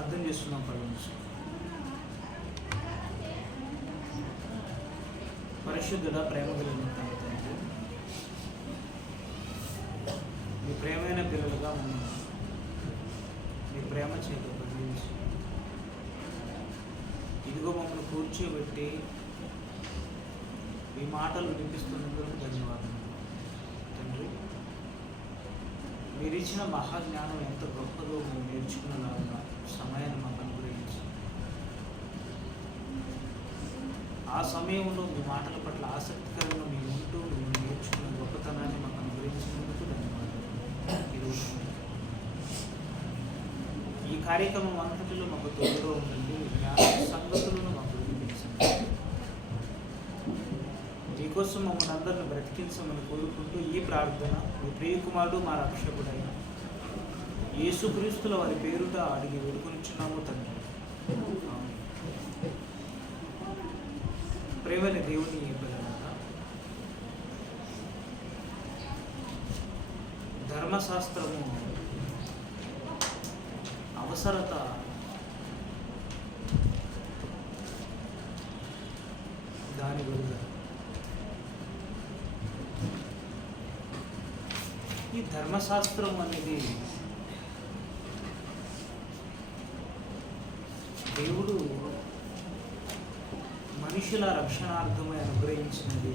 ప్రార్థన చేస్తున్నాం. పరమేశ్వర పరిశుద్ధుడా, ప్రేమ కలిగిన తండ్రి, మీ ప్రేమైన పిల్లలుగా మమ్మల్ని మీ ప్రేమ చేత బంధించి ఇదిగో మమ్మల్ని కూర్చోబెట్టి మీ మాటలు వినిపిస్తున్నందుకు ధన్యవాదాలు తండ్రి. మీరు ఇచ్చిన మహాజ్ఞానం ఎంత గొప్పదో మేము నేర్చుకునేలాగా సమయాన్ని మాకు అనుగ్రహించి ఆ సమయంలో మీ మాటల పట్ల ఆసక్తికరంగా మేము ఉంటూ మేము నేర్చుకునే గొప్పతనాన్ని మాకు అనుగ్రహించినందుకు ధన్యవాదాలు. ఈరోజు ఈ కార్యక్రమం అంతటిలో మాకు తోడుగా ఉండండి. సంగతులను మాకు వినిపించండి. మీకోసం మమ్మల్ని అందరిని బ్రతికించమని కోరుకుంటూ ఈ ప్రార్థన మీ ప్రియకుమారుడు మా రక్షకుడైన యేసుక్రీస్తుల వారి పేరుట అడిగి వేడుకొనిచున్నాము తండ్రి. ప్రేమైన దేవుని పిల్లలారా, ధర్మశాస్త్రము అవసరత దాని విరుద్ధ. ఈ ధర్మశాస్త్రం అనేది దేవుడు మనుషుల రక్షణార్థమై అనుగ్రహించినది.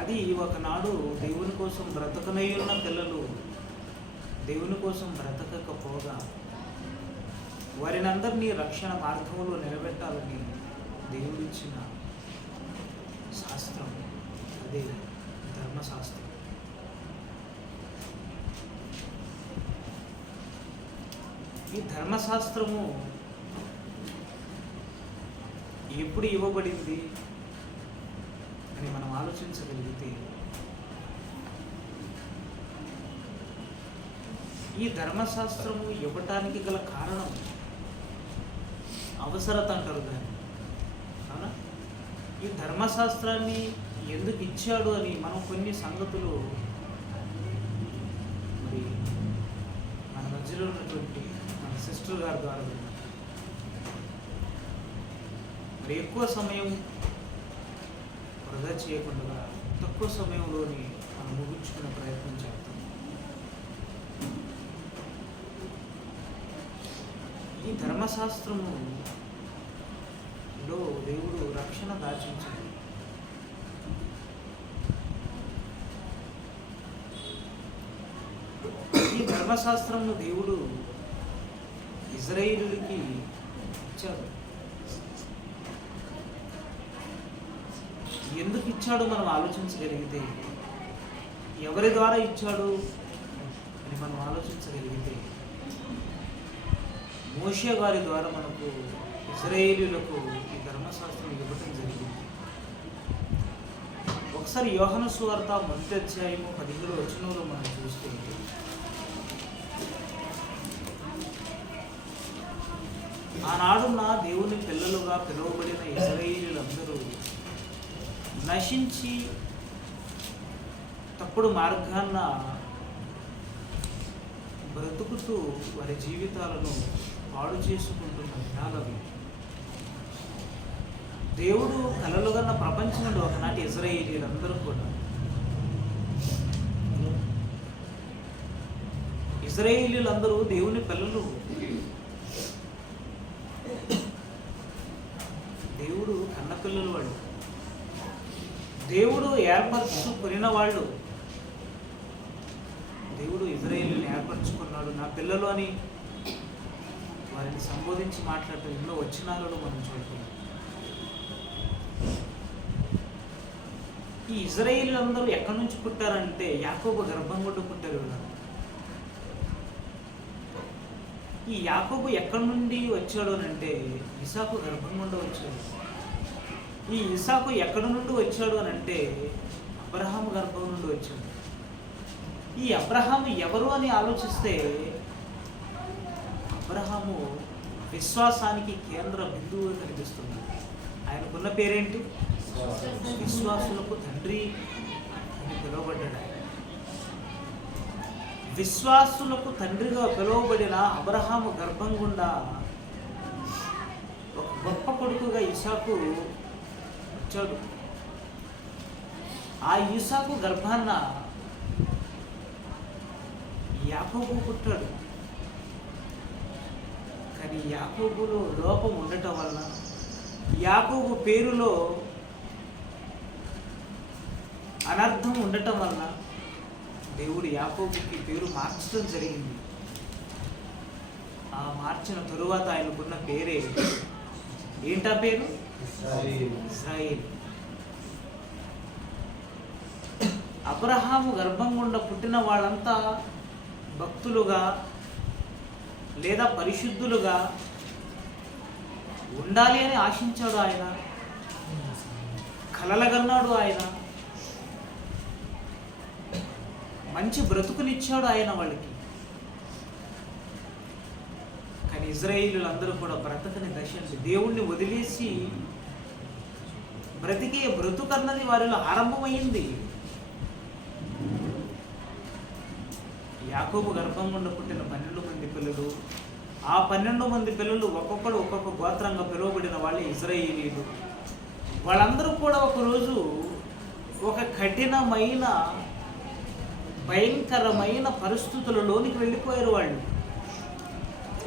అది ఒకనాడు దేవుని కోసం బ్రతకనయ్యున్న పిల్లలు దేవుని కోసం బ్రతకకపోగా వారిని అందరినీ రక్షణ మార్గంలో నిలబెట్టాలని దేవుడిచ్చిన శాస్త్రం, అదే ధర్మశాస్త్రం. ఈ ధర్మశాస్త్రము ఎప్పుడు ఇవ్వబడింది అని మనం ఆలోచించగలిగితే, ఈ ధర్మశాస్త్రము ఇవ్వటానికి గల కారణం అవసరత అంటారు దాన్ని, అవునా? ఈ ధర్మశాస్త్రాన్ని ఎందుకు ఇచ్చాడు అని మనం కొన్ని సంగతులు మరి మన మధ్యలో ఉన్నటువంటి మన సిస్టర్ గారి ద్వారా విన్నాం. మరి ఎక్కువ సమయం వృధా చేయకుండా తక్కువ సమయంలోని మనం ముగించుకునే ప్రయత్నం చేస్తాం. ఈ ధర్మశాస్త్రములో దేవుడు రక్షణ దాచించాడు. ఈ ధర్మశాస్త్రమును దేవుడు ఇజ్రాయేలుకి ఇచ్చాడు. ఎందుకు ఇచ్చాడు మనం ఆలోచించగలిగితే, ఎవరి ద్వారా ఇచ్చాడు అని మనం ఆలోచించగలిగితే, మోషే గారి ద్వారా మనకు ఇశ్రాయేలీయులకు ఈ ధర్మశాస్త్రం ఇవ్వటం జరిగింది. ఒకసారి యోహాను సువార్త 1వ అధ్యాయము 17వ వచనంలో మనం చూస్తే, ఆనాడున్న దేవుని పిల్లలుగా పిలువబడిన ఇశ్రాయేలీయులందరూ నశించి తప్పుడు మార్గాన్న బ్రతుకుతూ వారి జీవితాలను పాడు చేసుకుంటున్న దినాలవి. దేవుడు కలలుగన్న ప్రపంచం నుండి ఒకనాటి ఇజ్రాయేలీయులందరూ కూడా, ఇజ్రాయేలీయులందరూ దేవుని పిల్లలు. దేవుడు కన్నపిల్లలు వాళ్ళు, దేవుడు ఏర్పరచుకున్న వాళ్ళు. దేవుడు ఇజ్రాయేలుని ఏర్పరచుకున్నాడు, నా పిల్లలు అని వారిని సంబోధించి మాట్లాడటం ఎన్నో వచనాలను మనం చూస్తున్నాం. ఈ ఇజ్రాయేలీలందరూ ఎక్కడి నుంచి పుట్టారంటే యాకోబు గర్భం గుండా పుట్టారు వీళ్ళు. ఈ యాకోబు ఎక్కడి నుండి వచ్చాడు అని అంటే ఇసాకు గర్భం గుండా వచ్చాడు. ఈ ఇసాకు ఎక్కడి నుండి వచ్చాడు అని అంటే అబ్రహాము గర్భం నుండి వచ్చాడు. ఈ అబ్రహాము ఎవరు అని ఆలోచిస్తే, అబ్రహాము విశ్వాసానికి కేంద్ర బిందువుగా కనిపిస్తుంది. ఆయనకున్న పేరేంటి? విశ్వాసులకు తండ్రి అని పిలువబడ్డాడు. విశ్వాసులకు తండ్రిగా పిలువబడిన అబ్రహాము గర్భం గుండా ఒక గొప్ప కొడుకుగా ఇసాకు వచ్చాడు. ఆ ఇసాకు గర్భాన్న యాకోబు పుట్టాడు. కానీ యాకోబులో లోపం ఉండటం వలన, యాకోబు పేరులో అనర్థం ఉండటం వలన దేవుడు యాకోబుకి పేరు మార్చడం జరిగింది. ఆ మార్చిన తరువాత ఆయనకున్న పేరే ఏంటా పేరు? ఇశ్రాయేలు. అబ్రహాము గర్భం గుండా పుట్టిన వాళ్ళంతా భక్తులుగా లేదా పరిశుద్ధులుగా ఉండాలి అని ఆశించాడు ఆయన, కలలుగన్నాడు ఆయన, మంచి బ్రతుకునిచ్చాడు ఆయన వాళ్ళకి. కానీ ఇజ్రాయేలీలందరూ కూడా బ్రతకని దశ, దేవుణ్ణి వదిలేసి బ్రతికే బ్రతుకన్నది వారిలో ఆరంభమైంది. యాకోబు గర్భం గుండా పుట్టిన 12 మంది పిల్లలు, ఆ 12 మంది పిల్లలు ఒక్కొక్కడు ఒక్కొక్క గోత్రంగా పిలువబడిన వాళ్ళే ఇజ్రాయేలీలు. వాళ్ళందరూ కూడా ఒకరోజు ఒక కఠినమైన భయంకరమైన పరిస్థితులలోనికి వెళ్ళిపోయారు. వాళ్ళు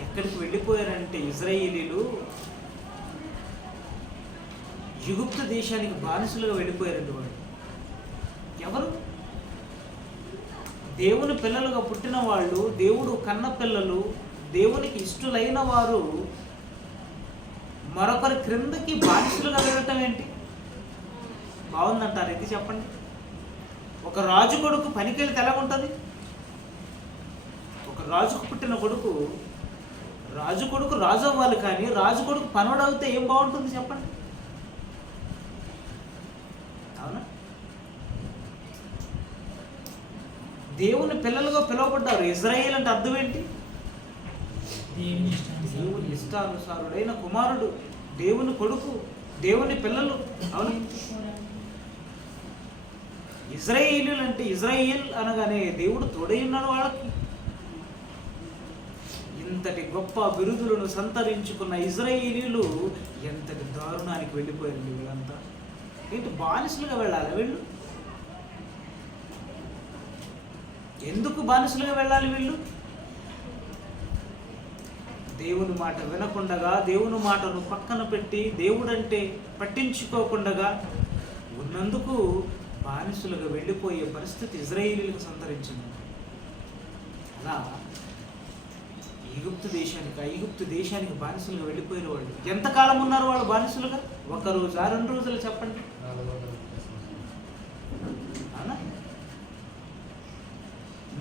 ఎక్కడికి వెళ్ళిపోయారంటే ఇజ్రాయేలీలు ఈజిప్టు దేశానికి బానిసలుగా వెళ్ళిపోయారండి. వాళ్ళు ఎవరు? దేవుని పిల్లలుగా పుట్టిన వాళ్ళు, దేవుడు కన్న పిల్లలు, దేవునికి ఇష్టలైన వారు మరొకరి క్రిందకి బానిసలుగా వెళ్ళటం ఏంటి? బాగుందంటారు? ఇది చెప్పండి. ఒక రాజు కొడుకు పనికెళ్ళి ఎలా ఉంటుంది? ఒక రాజుకు పుట్టిన కొడుకు రాజు అవ్వాలి, కానీ రాజు కొడుకు పనుడవుతే ఏం బాగుంటుంది చెప్పండి? అవునా? దేవుని పిల్లలుగా పిలువబడ్డారు. ఇజ్రాయేల్ అంటే అర్థం ఏంటి? దేవుని ఇష్టానుసారుడైన కుమారుడు, దేవుని కొడుకు, దేవుని పిల్లలు. అవును, ఇజ్రాయేలీలు అంటే ఇజ్రాయేల్ అనగానే దేవుడు తోడై ఉన్నాడు వాళ్ళకి. ఇంతటి గొప్ప బిరుదులను సంతరించుకున్న ఇజ్రాయేలీలు ఎంతటి దారుణానికి వెళ్ళిపోయారు. వీళ్ళంతా ఏంటి? బానిసలుగా వెళ్ళాలి వీళ్ళు? ఎందుకు బానిసలుగా వెళ్ళాలి వీళ్ళు? దేవుని మాట వినకుండగా, దేవుని మాటను పక్కన పెట్టి దేవుడంటే పట్టించుకోకుండా ఉన్నందుకు బానిసలుగా వెళ్ళిపోయే పరిస్థితి ఇజ్రాయేలీలకు సంతరించింది. అలా ఐగుప్తు దేశానికి బానిసలుగా వెళ్ళిపోయిన వాళ్ళు ఎంతకాలం ఉన్నారు వాళ్ళు బానిసలుగా? 1 రోజు, 2 రోజులు చెప్పండి.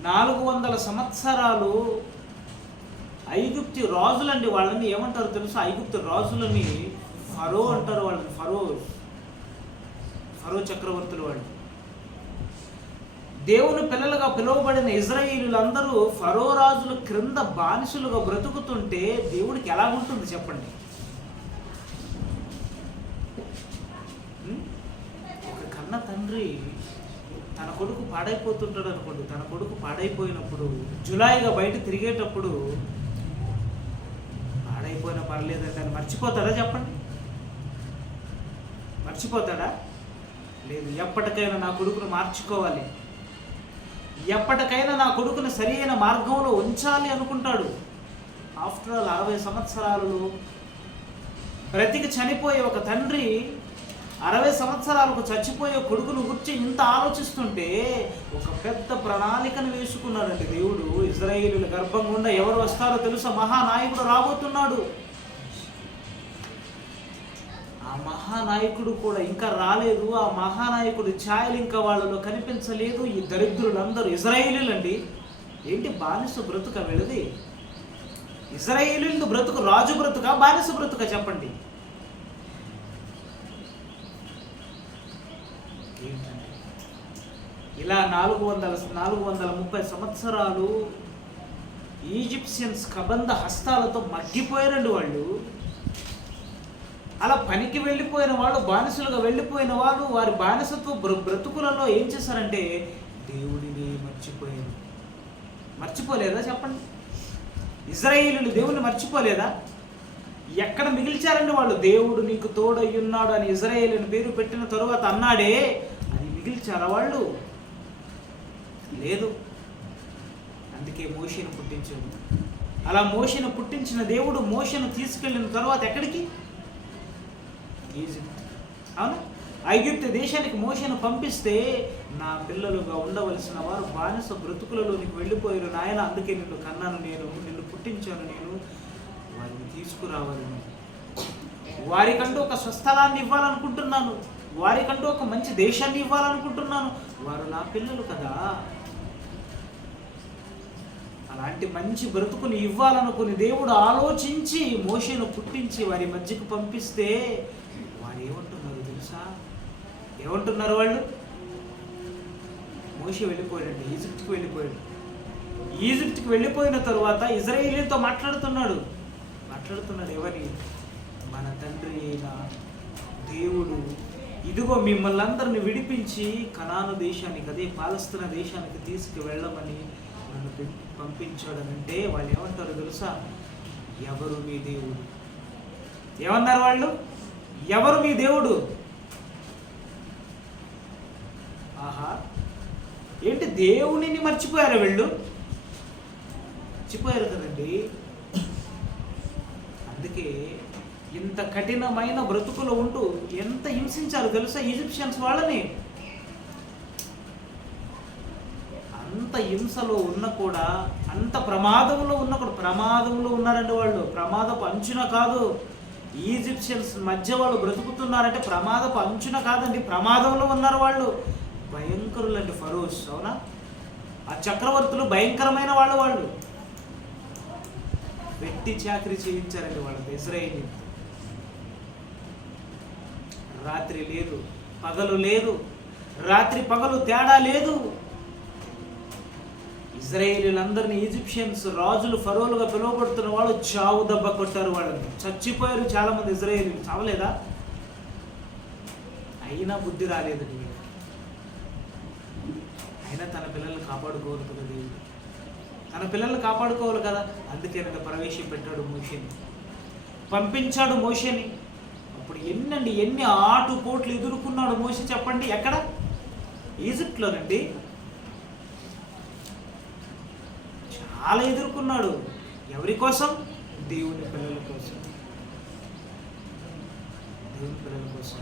400 సంవత్సరాలు ఐగుప్తు రాజులండి. వాళ్ళని ఏమంటారు తెలుసా? ఐగుప్తు రాజులని ఫరో అంటారు. వాళ్ళని ఫరో చక్రవర్తులు. వాళ్ళు దేవుని పిల్లలుగా పిలువబడిన ఇజ్రాయేలీలందరూ ఫరో రాజుల క్రింద బానిసలుగా బ్రతుకుతుంటే దేవుడికి ఎలాగుంటుంది చెప్పండి? ఒక కన్న తండ్రి తన కొడుకు పాడైపోతుంటాడు అనుకోండి. తన కొడుకు పాడైపోయినప్పుడు జులాయిగా బయట తిరిగేటప్పుడు పాడైపోయినా పర్లేదండి అని మర్చిపోతాడా చెప్పండి? మర్చిపోతాడా? లేదు. ఎప్పటికైనా నా కొడుకును మార్చుకోవాలి, ఎప్పటికైనా నా కొడుకుని సరైన మార్గంలో ఉంచాలి అనుకుంటాడు. ఆఫ్టర్ ఆల్ 60 సంవత్సరాలు బ్రతికి చనిపోయే ఒక తండ్రి 60 సంవత్సరాలకు చచ్చిపోయే కొడుకును గురించి ఇంత ఆలోచిస్తుంటే ఒక పెద్ద ప్రణాళికను వేసుకున్నాడండి దేవుడు. ఇజ్రాయేలీల గర్భం గుండా ఎవరు వస్తారో తెలుసా? మహానాయకుడు రాబోతున్నాడు. ఆ మహానాయకుడు కూడా ఇంకా రాలేదు. ఆ మహానాయకుడు ఛాయలు ఇంకా వాళ్ళలో కనిపించలేదు. ఈ దరిద్రులందరూ ఇజ్రాయేలీలండి. ఏంటి బానిస బ్రతుక వెళ్ళది? ఇజ్రాయేలీలు బ్రతుకు రాజు బ్రతుక, బానిస బ్రతుక చెప్పండి? ఏంటండి? ఇలా 430 సంవత్సరాలు ఈజిప్షియన్స్ కబంధ హస్తాలతో మగ్గిపోయారండి వాళ్ళు. అలా పనికి వెళ్ళిపోయిన వాళ్ళు, బానిసలుగా వెళ్ళిపోయిన వాళ్ళు వారి బానిసత్వ బ్రతుకులలో ఏం చేశారంటే దేవుడిని మర్చిపోయారు. మర్చిపోలేదా చెప్పండి? ఇశ్రాయేలీయులు దేవుణ్ణి మర్చిపోలేదా? ఎక్కడ మిగిల్చారండి వాళ్ళు? దేవుడు నీకు తోడయ్యున్నాడు అని ఇశ్రాయేలీయుని పేరు పెట్టిన తరువాత అన్నాడే, అది మిగిల్చారా వాళ్ళు? లేదు. అందుకే మోషేను పుట్టించాడు. అలా మోషేను పుట్టించిన దేవుడు మోషేను తీసుకెళ్ళిన తర్వాత ఎక్కడికి? ఈజిప్ట్. అవును, ఐగుప్తు దేశానికి మోషేను పంపిస్తే, నా పిల్లలుగా ఉండవలసిన వారు బానిస బ్రతుకులలోనికి వెళ్ళిపోయారు నాయన, అందుకే నిన్ను కన్నాను నేను, నిన్ను పుట్టించాను నేను, వారిని తీసుకురావాలని, వారికంటూ ఒక స్వస్థలాన్ని ఇవ్వాలనుకుంటున్నాను, వారికంటూ ఒక మంచి దేశాన్ని ఇవ్వాలనుకుంటున్నాను. వారు నా పిల్లలు కదా, అలాంటి మంచి బ్రతుకుని ఇవ్వాలనుకుని దేవుడు ఆలోచించి మోషేను పుట్టించి వారి మధ్యకు పంపిస్తే వారు ఏమంటున్నారు తెలుసా? ఏమంటున్నారు వాళ్ళు? మోషే వెళ్ళిపోయాడు, ఈజిప్ట్కి వెళ్ళిపోయాడు. ఈజిప్ట్కి వెళ్ళిపోయిన తరువాత ఇశ్రాయేలీయులతో మాట్లాడుతున్నాడు. ఎవరి? మన తండ్రి అయిన దేవుడు ఇదిగో మిమ్మల్ని అందరిని విడిపించి కనాను దేశానికి, అదే పాలస్తీనా దేశానికి తీసుకువెళ్ళమని నన్ను పంపించాడనంటే వాళ్ళు ఏమంటారు తెలుసా? ఎవరు మీ దేవుడు? ఏమన్నారు వాళ్ళు? ఎవరు మీ దేవుడు? ఆహా, ఏంటి దేవునిని మర్చిపోయారు వీళ్ళు? మర్చిపోయారు కదండి. అందుకే ఇంత కఠినమైన బ్రతుకులు ఉంటూ ఎంత హింసించారు తెలుసా ఈజిప్షియన్స్ వాళ్ళని? అంత హింసలో ఉన్న కూడా, అంత ప్రమాదంలో ఉన్న కూడా, ప్రమాదంలో ఉన్నారండి వాళ్ళు. ప్రమాదపు అంచున కాదు. ఈజిప్షియన్స్ మధ్య వాళ్ళు బ్రతుకుతున్నారంటే ప్రమాదపు అంచున కాదండి, ప్రమాదంలో ఉన్నారు వాళ్ళు. భయంకరులండి ఫరోస్. అవునా? ఆ చక్రవర్తులు భయంకరమైన వాళ్ళు. వెట్టి చాకరీ చేయించారండి వాళ్ళకి ఇశ్రాయేలీయులు. రాత్రి లేదు, పగలు లేదు, రాత్రి పగలు తేడా లేదు. ఇశ్రాయేలీయులందరినీ ఈజిప్షియన్స్ రాజులు, ఫరోలుగా పిలువబడుతున్న వాళ్ళు చావు దెబ్బ కొట్టారు. వాళ్ళని చచ్చిపోయారు చాలా మంది ఇశ్రాయేలీయులు. చావలేదా? అయినా బుద్ధి రాలేదు. అయినా తన పిల్లల్ని కాపాడుకోవాలి కదా దేవుడు, తన పిల్లల్ని కాపాడుకోవాలి కదా. అందుకే ప్రవేశపెట్టాడు మోషేని, పంపించాడు మోషేని. అప్పుడు ఎన్ని ఆటుపోట్లు ఎదుర్కొన్నాడు మోషే చెప్పండి? ఎక్కడ? ఈజిప్ట్లోనండి. చాలా ఎదుర్కొన్నాడు. ఎవరి కోసం? దేవుని పిల్లల కోసం. దేవుని పిల్లల కోసం.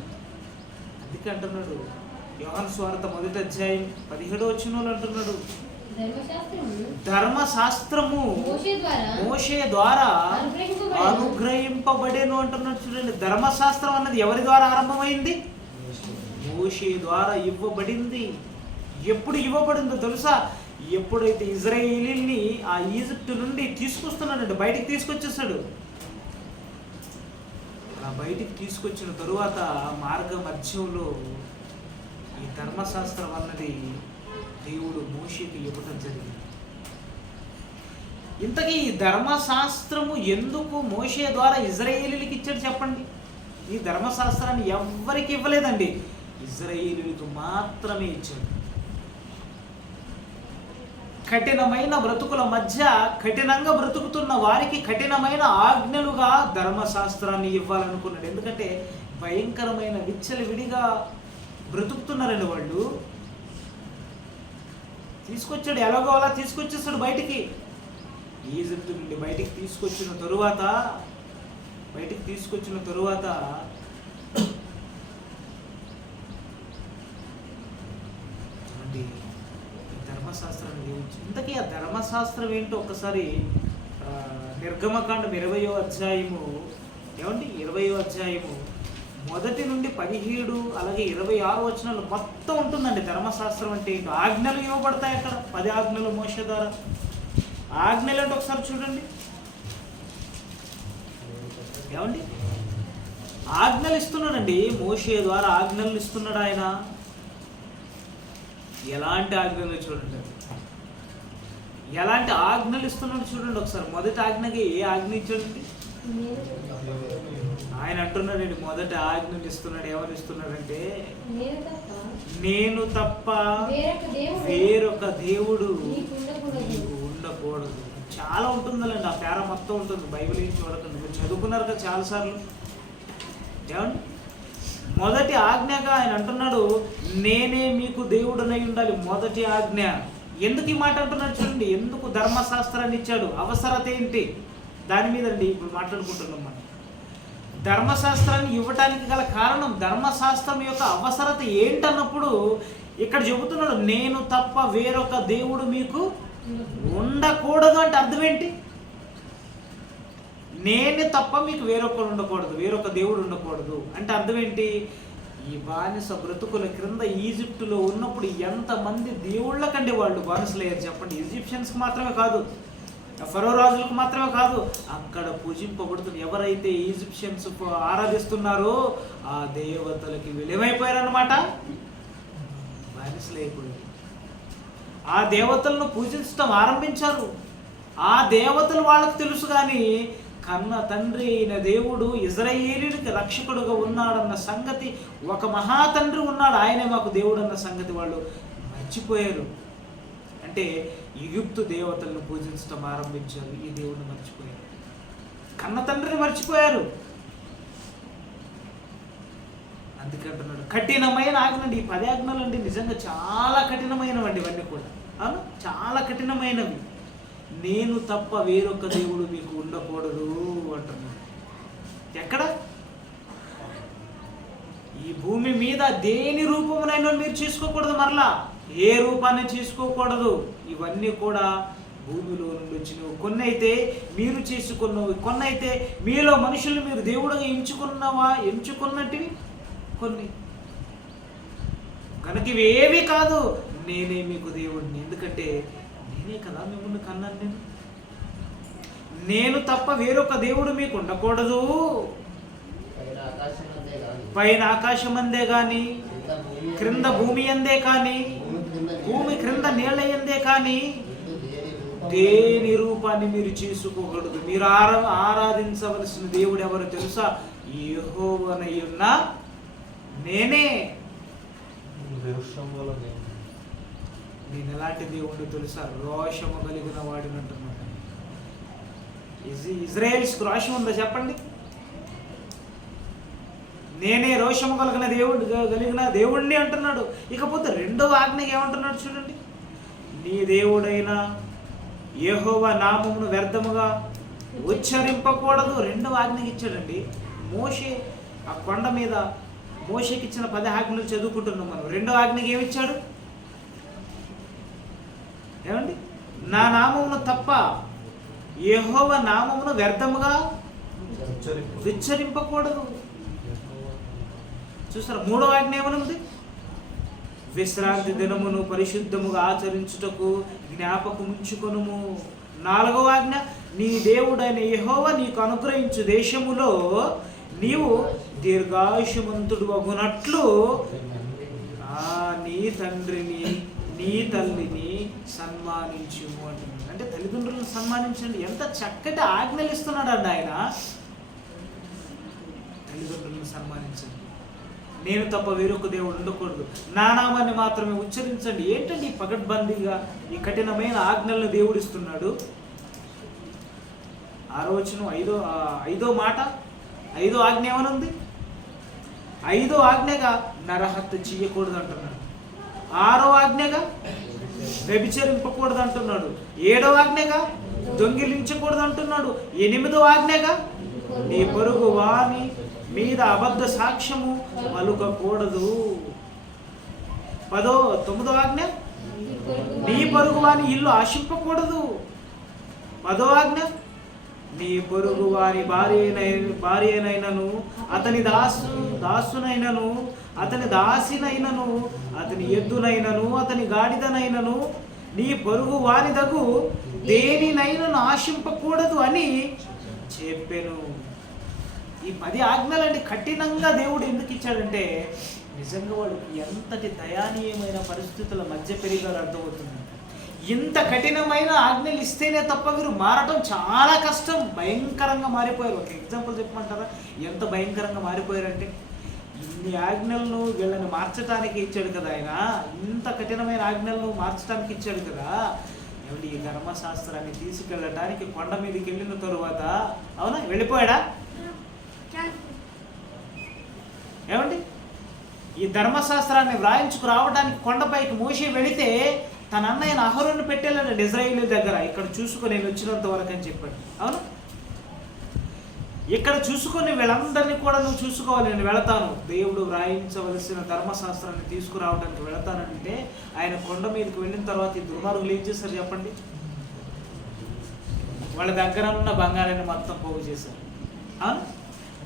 అందుకే అంటున్నాడు యోహాను సువార్త 1వ అధ్యాయం 17వ వచనంలో అంటున్నాడు, ధర్మశాస్త్రము మోషే ద్వారా అనుగ్రహింపబడేను అంటున్నాడు. చూడండి, ధర్మశాస్త్రం అన్నది ఎవరి ద్వారా ఆరంభమైంది? మోషే ద్వారా ఇవ్వబడింది. ఎప్పుడు ఇవ్వబడిందో తెలుసా? ఎప్పుడైతే ఇశ్రాయేలీయుల్ని ఆ ఈజిప్టు నుండి తీసుకొస్తున్నాడంటే, బయటికి తీసుకొచ్చేస్తాడు. అలా బయటికి తీసుకొచ్చిన తరువాత మార్గ మధ్యంలో ఈ ధర్మశాస్త్రం అన్నది దేవుడు మోషేకి ఇవ్వటం జరిగింది. ఇంతకీ ఈ ధర్మశాస్త్రము ఎందుకు మోషే ద్వారా ఇశ్రాయేలీయులకి ఇచ్చాడు చెప్పండి? ఈ ధర్మశాస్త్రాన్ని ఎవ్వరికి ఇవ్వలేదండి, ఇశ్రాయేలీయులకు మాత్రమే ఇచ్చాడు. కఠినమైన బ్రతుకుల మధ్య కఠినంగా బ్రతుకుతున్న వారికి కఠినమైన ఆజ్ఞలుగా ధర్మశాస్త్రాన్ని ఇవ్వాలనుకున్నాడు. ఎందుకంటే భయంకరమైన విచ్చలవిడిగా బ్రతుకుతున్నారండి వాళ్ళు. తీసుకొచ్చాడు, ఎలాగో అలా తీసుకొచ్చేస్తాడు బయటికి. ఈజిప్ట్ నుండి బయటికి తీసుకొచ్చిన తరువాత చూడండి ధర్మశాస్త్రాన్ని గురించి. ఇంతకీ ఆ ధర్మశాస్త్రం ఏంటో ఒకసారి నిర్గమకాండం 20వ అధ్యాయము, ఏమండి 20వ అధ్యాయము 1 నుండి 17 అలాగే 26 వచనాలు మొత్తం ఉంటుందండి ధర్మశాస్త్రం అంటే ఏంటో. ఆజ్ఞలు ఇవ్వబడతాయి అక్కడ, 10 ఆజ్ఞలు మోషే ద్వారా. ఆజ్ఞలు అంటే ఒకసారి చూడండి, ఏమండి ఆజ్ఞలు ఇస్తున్నాడండి మోషే ద్వారా. ఆజ్ఞలు ఇస్తున్నాడు ఆయన. ఎలాంటి ఆజ్ఞలు చూడండి, ఎలాంటి ఆజ్ఞలు ఇస్తున్నాడు చూడండి ఒకసారి. మొదటి ఆజ్ఞకి ఏ ఆజ్ఞ ఇచ్చాడండి? ఆయన అంటున్నాడండి, మొదటి ఆజ్ఞలు ఇస్తున్నాడు. ఎవరు ఇస్తున్నాడంటే, నేను తప్ప వేరొక దేవుడు నీకు ఉండకూడదు. ఉండకూడదు. చాలా ఉంటుందండి, ఆ పేర మొత్తం ఉంటుంది. బైబిల్ ఏం చూడకండి, మీరు చదువుకున్నారు కదా చాలాసార్లు. ఏమండి, మొదటి ఆజ్ఞగా ఆయన అంటున్నాడు, నేనే మీకు దేవుడనై ఉండాలి. మొదటి ఆజ్ఞ. ఎందుకు ఈ మాట అంటున్నాడు చూడండి. ఎందుకు ధర్మశాస్త్రాన్ని ఇచ్చాడు, అవసరత ఏంటి, దాని మీద అండి ఇప్పుడు మాట్లాడుకుంటున్నాం మనం. ధర్మశాస్త్రాన్ని ఇవ్వటానికి గల కారణం, ధర్మశాస్త్రం యొక్క అవసరత ఏంటన్నప్పుడు ఇక్కడ చెబుతున్నాడు, నేను తప్ప వేరొక దేవుడు మీకు ఉండకూడదు. అంటే అర్థం ఏంటి? నేను తప్ప మీకు వేరొకరు ఉండకూడదు, వేరొక దేవుడు ఉండకూడదు అంటే అర్థం ఏంటి? ఈ బానిస బ్రతుకుల క్రింద ఈజిప్టులో ఉన్నప్పుడు ఎంతమంది దేవుళ్ళ కంటే వాళ్ళు బానిసలయ్యారు చెప్పండి. ఈజిప్షియన్స్కి మాత్రమే కాదు, ఫరో రాజులకు మాత్రమే కాదు, అక్కడ పూజింపబడుతున్న ఎవరైతే ఈజిప్షియన్స్ ఆరాధిస్తున్నారో ఆ దేవతలకి విలువైపోయారన్నమాట, బానిసలైపోయారు. ఆ దేవతలను పూజించడం ఆరంభించారు. ఆ దేవతలు వాళ్ళకు తెలుసు, కానీ కన్న తండ్రి అయిన దేవుడు ఇజ్రాయేలీయునికి రక్షకుడుగా ఉన్నాడన్న సంగతి, ఒక మహాతండ్రి ఉన్నాడు, ఆయనే మాకు దేవుడు అన్న సంగతి వాళ్ళు మర్చిపోయారు. అంటే ఈజిప్టు దేవతలను పూజించడం ఆరంభించారు, ఈ దేవుడిని మర్చిపోయారు, కన్న తండ్రిని మర్చిపోయారు. అందుకంటున్నాడు కఠినమైన ఆజ్ఞండి. ఈ 10 ఆజ్ఞలు అండి నిజంగా చాలా కఠినమైనవండి. ఇవన్నీ కూడా అవును, చాలా కఠినమైనవి. నేను తప్ప వేరొక దేవుడు మీకు ఉండకూడదు అంటున్నాడు. ఎక్కడ? ఈ భూమి మీద దేని రూపమునైనా మీరు చేసుకోకూడదు, మరలా ఏ రూపాన్ని చేసుకోకూడదు. ఇవన్నీ కూడా భూమిలో నుండి వచ్చినవి. కొన్ని అయితే మీరు చేసుకున్నవి, కొన్ని అయితే మీలో మనుషులు మీరు దేవుడుగా ఎంచుకున్నటివి కొన్ని. కనుక ఇవి ఏవి కాదు, నేనే మీకు దేవుడిని. ఎందుకంటే నేనే కదా మిమ్మల్ని కన్నాను. నేను తప్ప వేరొక దేవుడు మీకు ఉండకూడదు. పైన ఆకాశం అందే కానీ, క్రింద భూమి అందే కానీ, భూమి క్రింద నీళ్ళ అందే కానీ దేని రూపాన్ని మీరు చేసుకోకూడదు. మీరు ఆరాధించవలసిన దేవుడు ఎవరు తెలుసా? యెహోవానై ఉన్న నేనే. నేను ఎలాంటి దేవుడు తెలుసా? రోషము కలిగిన వాడిని అంటున్నాడు. ఇజ్రాయేల్స్కి రోషం ఉందా చెప్పండి? నేనే రోషము కలిగిన దేవుడిని అంటున్నాడు. ఇకపోతే రెండవ ఆజ్ఞకి ఏమంటున్నాడు చూడండి, నీ దేవుడైన యెహోవా నామమును వ్యర్థముగా ఉచ్చరింపకూడదు. రెండవ ఆజ్ఞకి ఇచ్చాడండి. మోషే ఆ కొండ మీద మోషేకి ఇచ్చిన 10 ఆజ్ఞలు చదువుకుంటున్నాం మనం. రెండవ ఆజ్ఞకి ఏమిచ్చాడు? ఏమండి, నా నామమును తప్ప యెహోవా నామమును వ్యర్థముగా ఉచ్చరింపకూడదు. చూస్తారా? మూడవ ఆజ్ఞ ఏమనుంది? విశ్రాంతి దినమును పరిశుద్ధముగా ఆచరించుటకు జ్ఞాపకముంచుకొనుము. 4వ ఆజ్ఞ, నీ దేవుడైన యెహోవా నీకు అనుగ్రహించు దేశములో నీవు దీర్ఘాయుష్మంతుడు అగునట్లు నీ తండ్రిని నీ తల్లిని సన్మానించుము అంటున్నాడు. అంటే తల్లిదండ్రులను సన్మానించండి. ఎంత చక్కటి ఆజ్ఞలు ఇస్తున్నాడు అండి ఆయన. తల్లిదండ్రులను సన్మానించండి. నేను తప్ప వేరొక దేవుడు ఉండకూడదు. నా నామాన్ని మాత్రమే ఉచ్చరించండి. ఏంటండి ఈ పకడ్బందీగా ఈ కఠినమైన ఆజ్ఞలను దేవుడిస్తున్నాడు? 6వ వచనం, 5వ మాట, 5వ ఆజ్ఞ ఏమనుంది? 5వ ఆజ్ఞగా నరహత్య చేయకూడదు అంటున్నాడు. 6వ ఆజ్ఞగా వ్యభిచరింపకూడదు అంటున్నాడు. 7వ ఆజ్ఞగా దొంగిలించకూడదు అంటున్నాడు. 8వ ఆజ్ఞగా నీ పొరుగు వాని మీద అబద్ధ సాక్ష్యము పలుకకూడదు. 9వ ఆజ్ఞ, నీ పొరుగు వాని ఇల్లు ఆశింపకూడదు. 10వ ఆజ్ఞ, నీ పొరుగు వారి భార్యనైనను అతని దాసునైనను అతని దాసినైనను అతని ఎద్దునైనను అతని గాడిదనైనను నీ పొరుగు వానిదగు దేనినైనను ఆశింపకూడదు అని చెప్పెను. ఈ 10 ఆజ్ఞలండి కఠినంగా దేవుడు ఎందుకు ఇచ్చాడంటే, నిజంగా వాడు ఎంతటి దయానీయమైన పరిస్థితుల మధ్య పెరిగాడు అర్థమవుతుంది. ఇంత కఠినమైన ఆజ్ఞలు ఇస్తేనే తప్ప వీరు మారటం చాలా కష్టం. భయంకరంగా మారిపోయారు. ఒక ఎగ్జాంపుల్ చెప్పమంటారా ఎంత భయంకరంగా మారిపోయారంటే? ఇన్ని ఆజ్ఞలను వీళ్ళని మార్చడానికి ఇచ్చాడు కదా ఆయన. ఇంత కఠినమైన ఆజ్ఞలను మార్చడానికి ఇచ్చాడు కదా. ఏమంటే ఈ ధర్మశాస్త్రాన్ని తీసుకెళ్ళడానికి కొండ మీదకి వెళ్ళిన తరువాత, అవునా, వెళ్ళిపోయాడా? ఏమండి, ఈ ధర్మశాస్త్రాన్ని వ్రాయించుకు రావడానికి కొండపైకి మోషే వెళితే తన అన్నయ్యను అహరోను పెట్టేళ్ళండి ఇజ్రాయేలు దగ్గర. ఇక్కడ చూసుకొని నేను వచ్చినంత వరకు అని చెప్పాడు. అవును, ఇక్కడ చూసుకొని వీళ్ళందరినీ కూడా నువ్వు చూసుకోవాలి, నేను వెళతాను, దేవుడు వ్రాయించవలసిన ధర్మశాస్త్రాన్ని తీసుకురావడానికి వెళతానంటే ఆయన కొండ మీదకి వెళ్ళిన తర్వాత ఈ దుర్మార్గులు ఏం చేశారు చెప్పండి? వాళ్ళ దగ్గర ఉన్న బంగారాన్ని మొత్తం పోగు చేశారు. అవును,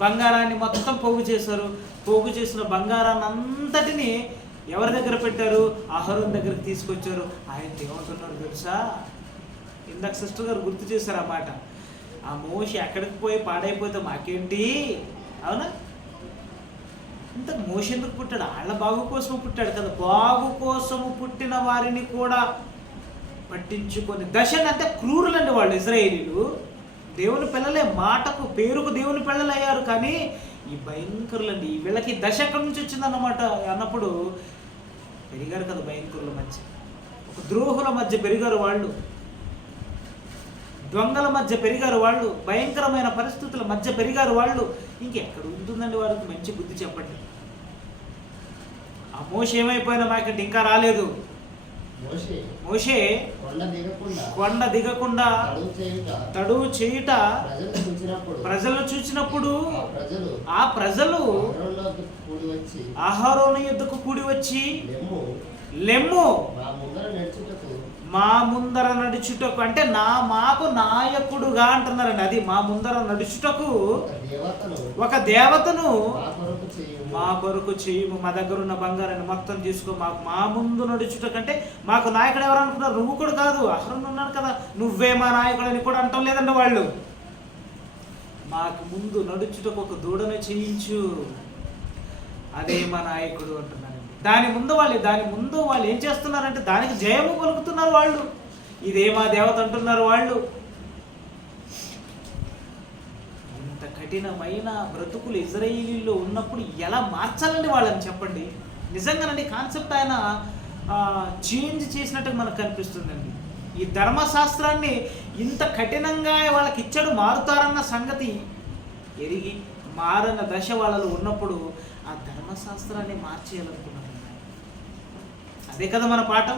బంగారాన్ని మొత్తం పోగు చేశారు. పోగు చేసిన బంగారాన్ని అంతటిని ఎవరి దగ్గర పెట్టారు? అహరోను దగ్గరికి తీసుకొచ్చారు. ఆయన ఏమంటున్నారు తెలుసా? ఇందాక సిస్టర్ గారు గుర్తు చేశారు ఆ మాట. ఆ మోషి ఎక్కడికి పోయి పాడైపోతే మాకేంటి? అవునా, ఇంత మోషి ఎందుకు పుట్టాడు? వాళ్ళ బాగు కోసం పుట్టాడు కదా. బాగు కోసము పుట్టిన వారిని కూడా పట్టించుకొని దశని, అంటే క్రూరులండి వాళ్ళు ఇశ్రాయేలీయులు. దేవుని పిల్లలే, మాటకు పేరుకు దేవుని పిల్లలు అయ్యారు, కానీ ఈ భయంకరులండి. వీళ్ళకి దశ ఎక్కడి నుంచి వచ్చిందన్నమాట అన్నప్పుడు పెరిగారు కదా భయంకరుల మధ్య, ఒక ద్రోహుల మధ్య పెరిగారు వాళ్ళు, దొంగల మధ్య పెరిగారు వాళ్ళు, భయంకరమైన పరిస్థితుల మధ్య పెరిగారు వాళ్ళు. ఇంకెక్కడ ఉంటుందండి వారికి మంచి బుద్ధి చెప్పండి? ఆ మోషే ఏమైపోయినా మాకంటే ఇంకా రాలేదు. మోషే కొండ దిగకుండా తడువు చేయుట ప్రజలు చూచినప్పుడు ఆ ప్రజలు అహరోను యొద్దకు కూడి వచ్చి, లెమ్ము మా ముందర నడుచుటకు, అంటే మాకు నాయకుడుగా అంటున్నారండి. అది మా ముందర నడుచుటకు ఒక దేవతను మా కొరకు చేయము, మా దగ్గర ఉన్న బంగారాన్ని మొత్తం తీసుకో, మా ముందు నడుచుటకంటే మాకు నాయకుడు ఎవరు అనుకున్నారు? నువ్వు కూడా కాదు, అహరోను ఉన్నాడు కదా, నువ్వే మా నాయకుడు అని కూడా అంటాం లేదండి వాళ్ళు. మాకు ముందు నడుచుటకు ఒక దూడను చేయించు, అదే మా నాయకుడు అంటున్నారు. దాని ముందు వాళ్ళు ఏం చేస్తున్నారంటే దానికి జయము పలుకుతున్నారు వాళ్ళు. ఇదే మా దేవత అంటున్నారు వాళ్ళు. ఇంత కఠినమైన బ్రతుకులు ఇజ్రాయేలీలో ఉన్నప్పుడు ఎలా మార్చాలండి వాళ్ళని చెప్పండి? నిజంగానండి కాన్సెప్ట్ ఆయన చేంజ్ చేసినట్టు మనకు కనిపిస్తుందండి. ఈ ధర్మశాస్త్రాన్ని ఇంత కఠినంగా వాళ్ళకి ఇచ్చాడు, మారుతారన్న సంగతి ఎరిగి మారన దశ వాళ్ళలో ఉన్నప్పుడు ఆ ధర్మశాస్త్రాన్ని మార్చేయాలనుకున్నారు. అదే కదా మన పాఠం.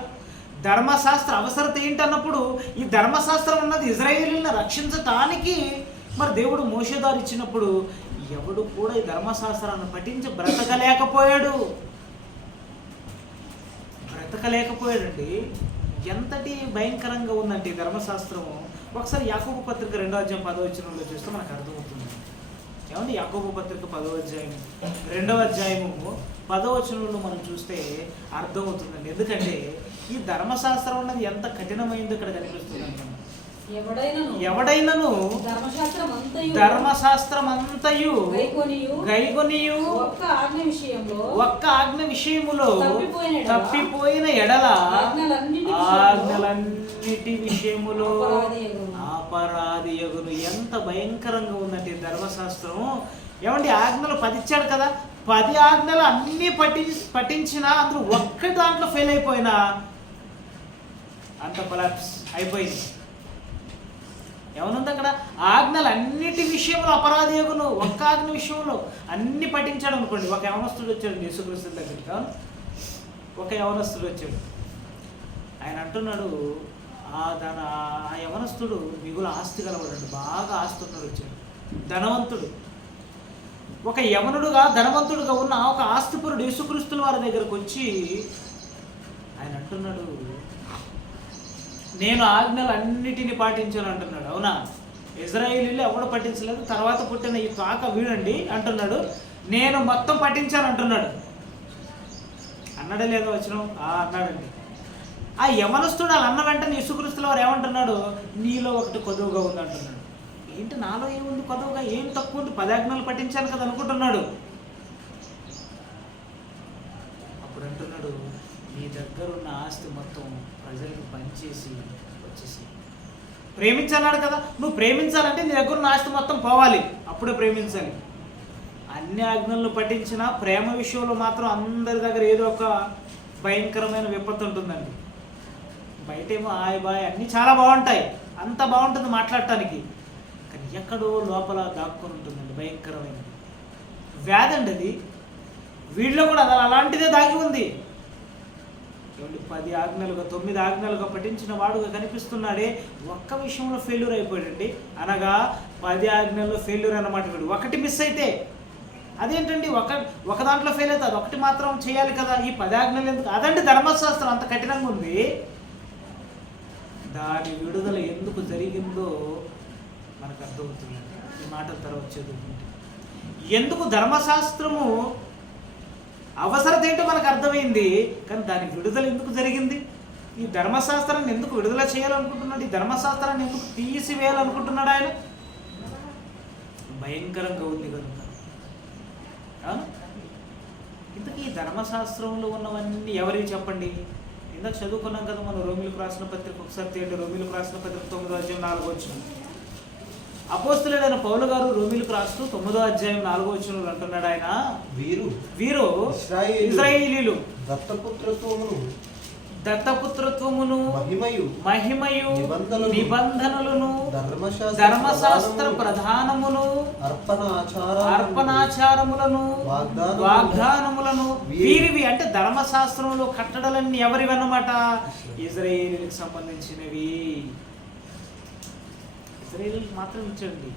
ధర్మశాస్త్ర అవసరత ఏంటన్నప్పుడు ఈ ధర్మశాస్త్రం ఉన్నది ఇజ్రాయేలీలను రక్షించటానికి. మరి దేవుడు మోషే దారి ఇచ్చినప్పుడు ఎవడు కూడా ఈ ధర్మశాస్త్రాన్ని పఠించి బ్రతకలేకపోయాడండి. ఎంతటి భయంకరంగా ఉందంటే ఈ ధర్మశాస్త్రము. ఒకసారి యాకోబు పత్రిక 2వ అధ్యాయం 10వ వచనంలో చూస్తే మనకు అర్థమవుతుంది. ఏమండి, యాకోబు పత్రిక 10వ అధ్యాయం 2వ అధ్యాయము 10వ వచనంలో మనం చూస్తే అర్థమవుతుందండి. ఎందుకంటే ఈ ధర్మశాస్త్రం అన్నది ఎంత కఠినమైందో ఇక్కడ కనిపిస్తుంది అంటాం. ఎవడైనను ధర్మశాస్త్రమంతయు గైకొనియు ఒక్క ఆజ్ఞ విషయములో తప్పిపోయిన ఎడల ఆజ్ఞలన్నిటి విషయములో అపరాధియగును. ఎంత భయంకరంగా ఉందంటే ధర్మశాస్త్రం. ఏమండి, ఆజ్ఞలు 10 ఇచ్చాడు కదా, 10 ఆజ్ఞలు అన్నీ పఠించినా అందులో ఒక్క దాంట్లో ఫెయిల్ అయిపోయినా అంత కొలాప్స్ అయిపోయింది. ఏమనుంది అక్కడ? ఆజ్ఞలు అన్నిటి విషయంలో అపరాధియగును. ఒక్క ఆజ్ఞ విషయంలో అన్ని పఠించాడు అనుకోండి. ఒక యవనస్తుడు వచ్చాడు యేసుక్రీస్తు దగ్గరికి. ఒక యవనస్తుడు వచ్చాడు. ఆయన అంటున్నాడు, ఆ యవనస్తుడు మిగుల ఆస్తి గలవాడు, బాగా ఆస్తి ఉన్నాడు, వచ్చాడు, ధనవంతుడు. ఒక యవనుడుగా ధనవంతుడుగా ఉన్న ఒక ఆస్తిపరుడు యేసుక్రీస్తుల వారి దగ్గరకు వచ్చి ఆయన అంటున్నాడు, నేను ఆజ్ఞలు అన్నిటినీ పాటించాను అంటున్నాడు. అవునా? ఇజ్రాయేలీలు ఎవడు పట్టించలేదు, తర్వాత పుట్టిన ఈ కాక వీడండి అంటున్నాడు, నేను మొత్తం పట్టించాను అంటున్నాడు. అన్నాడే లేదో వచ్చినాం? అన్నాడండి. ఆ యవనస్తుడు అలా అన్న వెంటనే యేసుక్రీస్తుల వారు ఏమంటున్నాడు? నీలో ఒకటి కొదువుగా ఉంది అంటున్నాడు. ఏంటి నాలో ఏముంది కొదువుగా? ఏం తక్కువ ఉంది? 10 ఆజ్ఞలు పట్టించాను కదా అనుకుంటున్నాడు. అప్పుడు అంటున్నాడు, నీ దగ్గర ఉన్న ఆస్తి మొత్తం ప్రజలకు పనిచేసి వచ్చేసి ప్రేమించన్నాడు కదా. నువ్వు ప్రేమించాలంటే నీ దగ్గర ఉన్న ఆస్తి మొత్తం పోవాలి, అప్పుడే ప్రేమించాలి. అన్ని ఆజ్ఞలను పఠించిన ప్రేమ విషయంలో మాత్రం అందరి దగ్గర ఏదో ఒక భయంకరమైన విపత్తు ఉంటుందండి. బయటేమో హాయ్ బాయ్ అన్నీ చాలా బాగుంటాయి, అంత బాగుంటుంది మాట్లాడటానికి, కానీ ఎక్కడో లోపల దాక్కుని ఉంటుందండి భయంకరమైన వ్యాధి అండి అది. వీళ్ళలో కూడా అది అలాంటిదే దాగి ఉంది. 10 ఆజ్ఞలుగా 9 ఆజ్ఞలుగా పఠించిన వాడుగా కనిపిస్తున్నాడే, ఒక్క విషయంలో ఫెయిల్యూర్ అయిపోయాడండి. అనగా 10 ఆజ్ఞల్లో ఫెయిల్యూర్ అన్నమాట. వీడు ఒకటి మిస్ అయితే అదేంటండి, ఒక దాంట్లో ఫెయిల్ అవుతుంది, ఒకటి మాత్రం చేయాలి కదా, ఈ 10 ఆజ్ఞలు ఎందుకు? అదండి ధర్మశాస్త్రం అంత కఠినంగా ఉంది. దాని విడుదల ఎందుకు జరిగిందో మనకు అర్థమవుతుందండి ఈ మాట తర్వాత చదువుకుంటే. ఎందుకు ధర్మశాస్త్రము అవసరత ఏంటో మనకు అర్థమైంది, కానీ దాని విడుదల ఎందుకు జరిగింది? ఈ ధర్మశాస్త్రాన్ని ఎందుకు విడుదల చేయాలనుకుంటున్నాడు? ఈ ధర్మశాస్త్రాన్ని ఎందుకు తీసివేయాలనుకుంటున్నాడు ఆయన? భయంకరంగా ఉంది కనుక. ఇంతకీ ఈ ధర్మశాస్త్రంలో ఉన్నవన్నీ ఎవరికి చెప్పండి? ఇందాక చదువుకున్నాం కదా మనం రోమిలకు రాసిన పత్రిక, ఒకసారి తేండి. రోమిలకు రాసిన పత్రిక 9వ అధ్యాయం 4వ వచనం. అపోస్తలుడైన పౌలు గారు రోమిలకు రాస్తూ 9వ అధ్యాయం 4వ వచనంలో అంటున్నాడు ఆయన, వీరు ఇశ్రాయేలీయులు దత్తపుత్రత్వమును మహిమయు నిబంధనలను ధర్మశాస్త్ర ప్రధానమును అర్పణాచారములను వాగ్దానములను వీరివి. అంటే ధర్మశాస్త్రంలో కట్టడలన్నీ ఎవరివి అన్నమాట? ఇశ్రాయేలీయులకు సంబంధించినవి. ఇశ్రాయేలీయులకు మాత్రం ఇచ్చండి.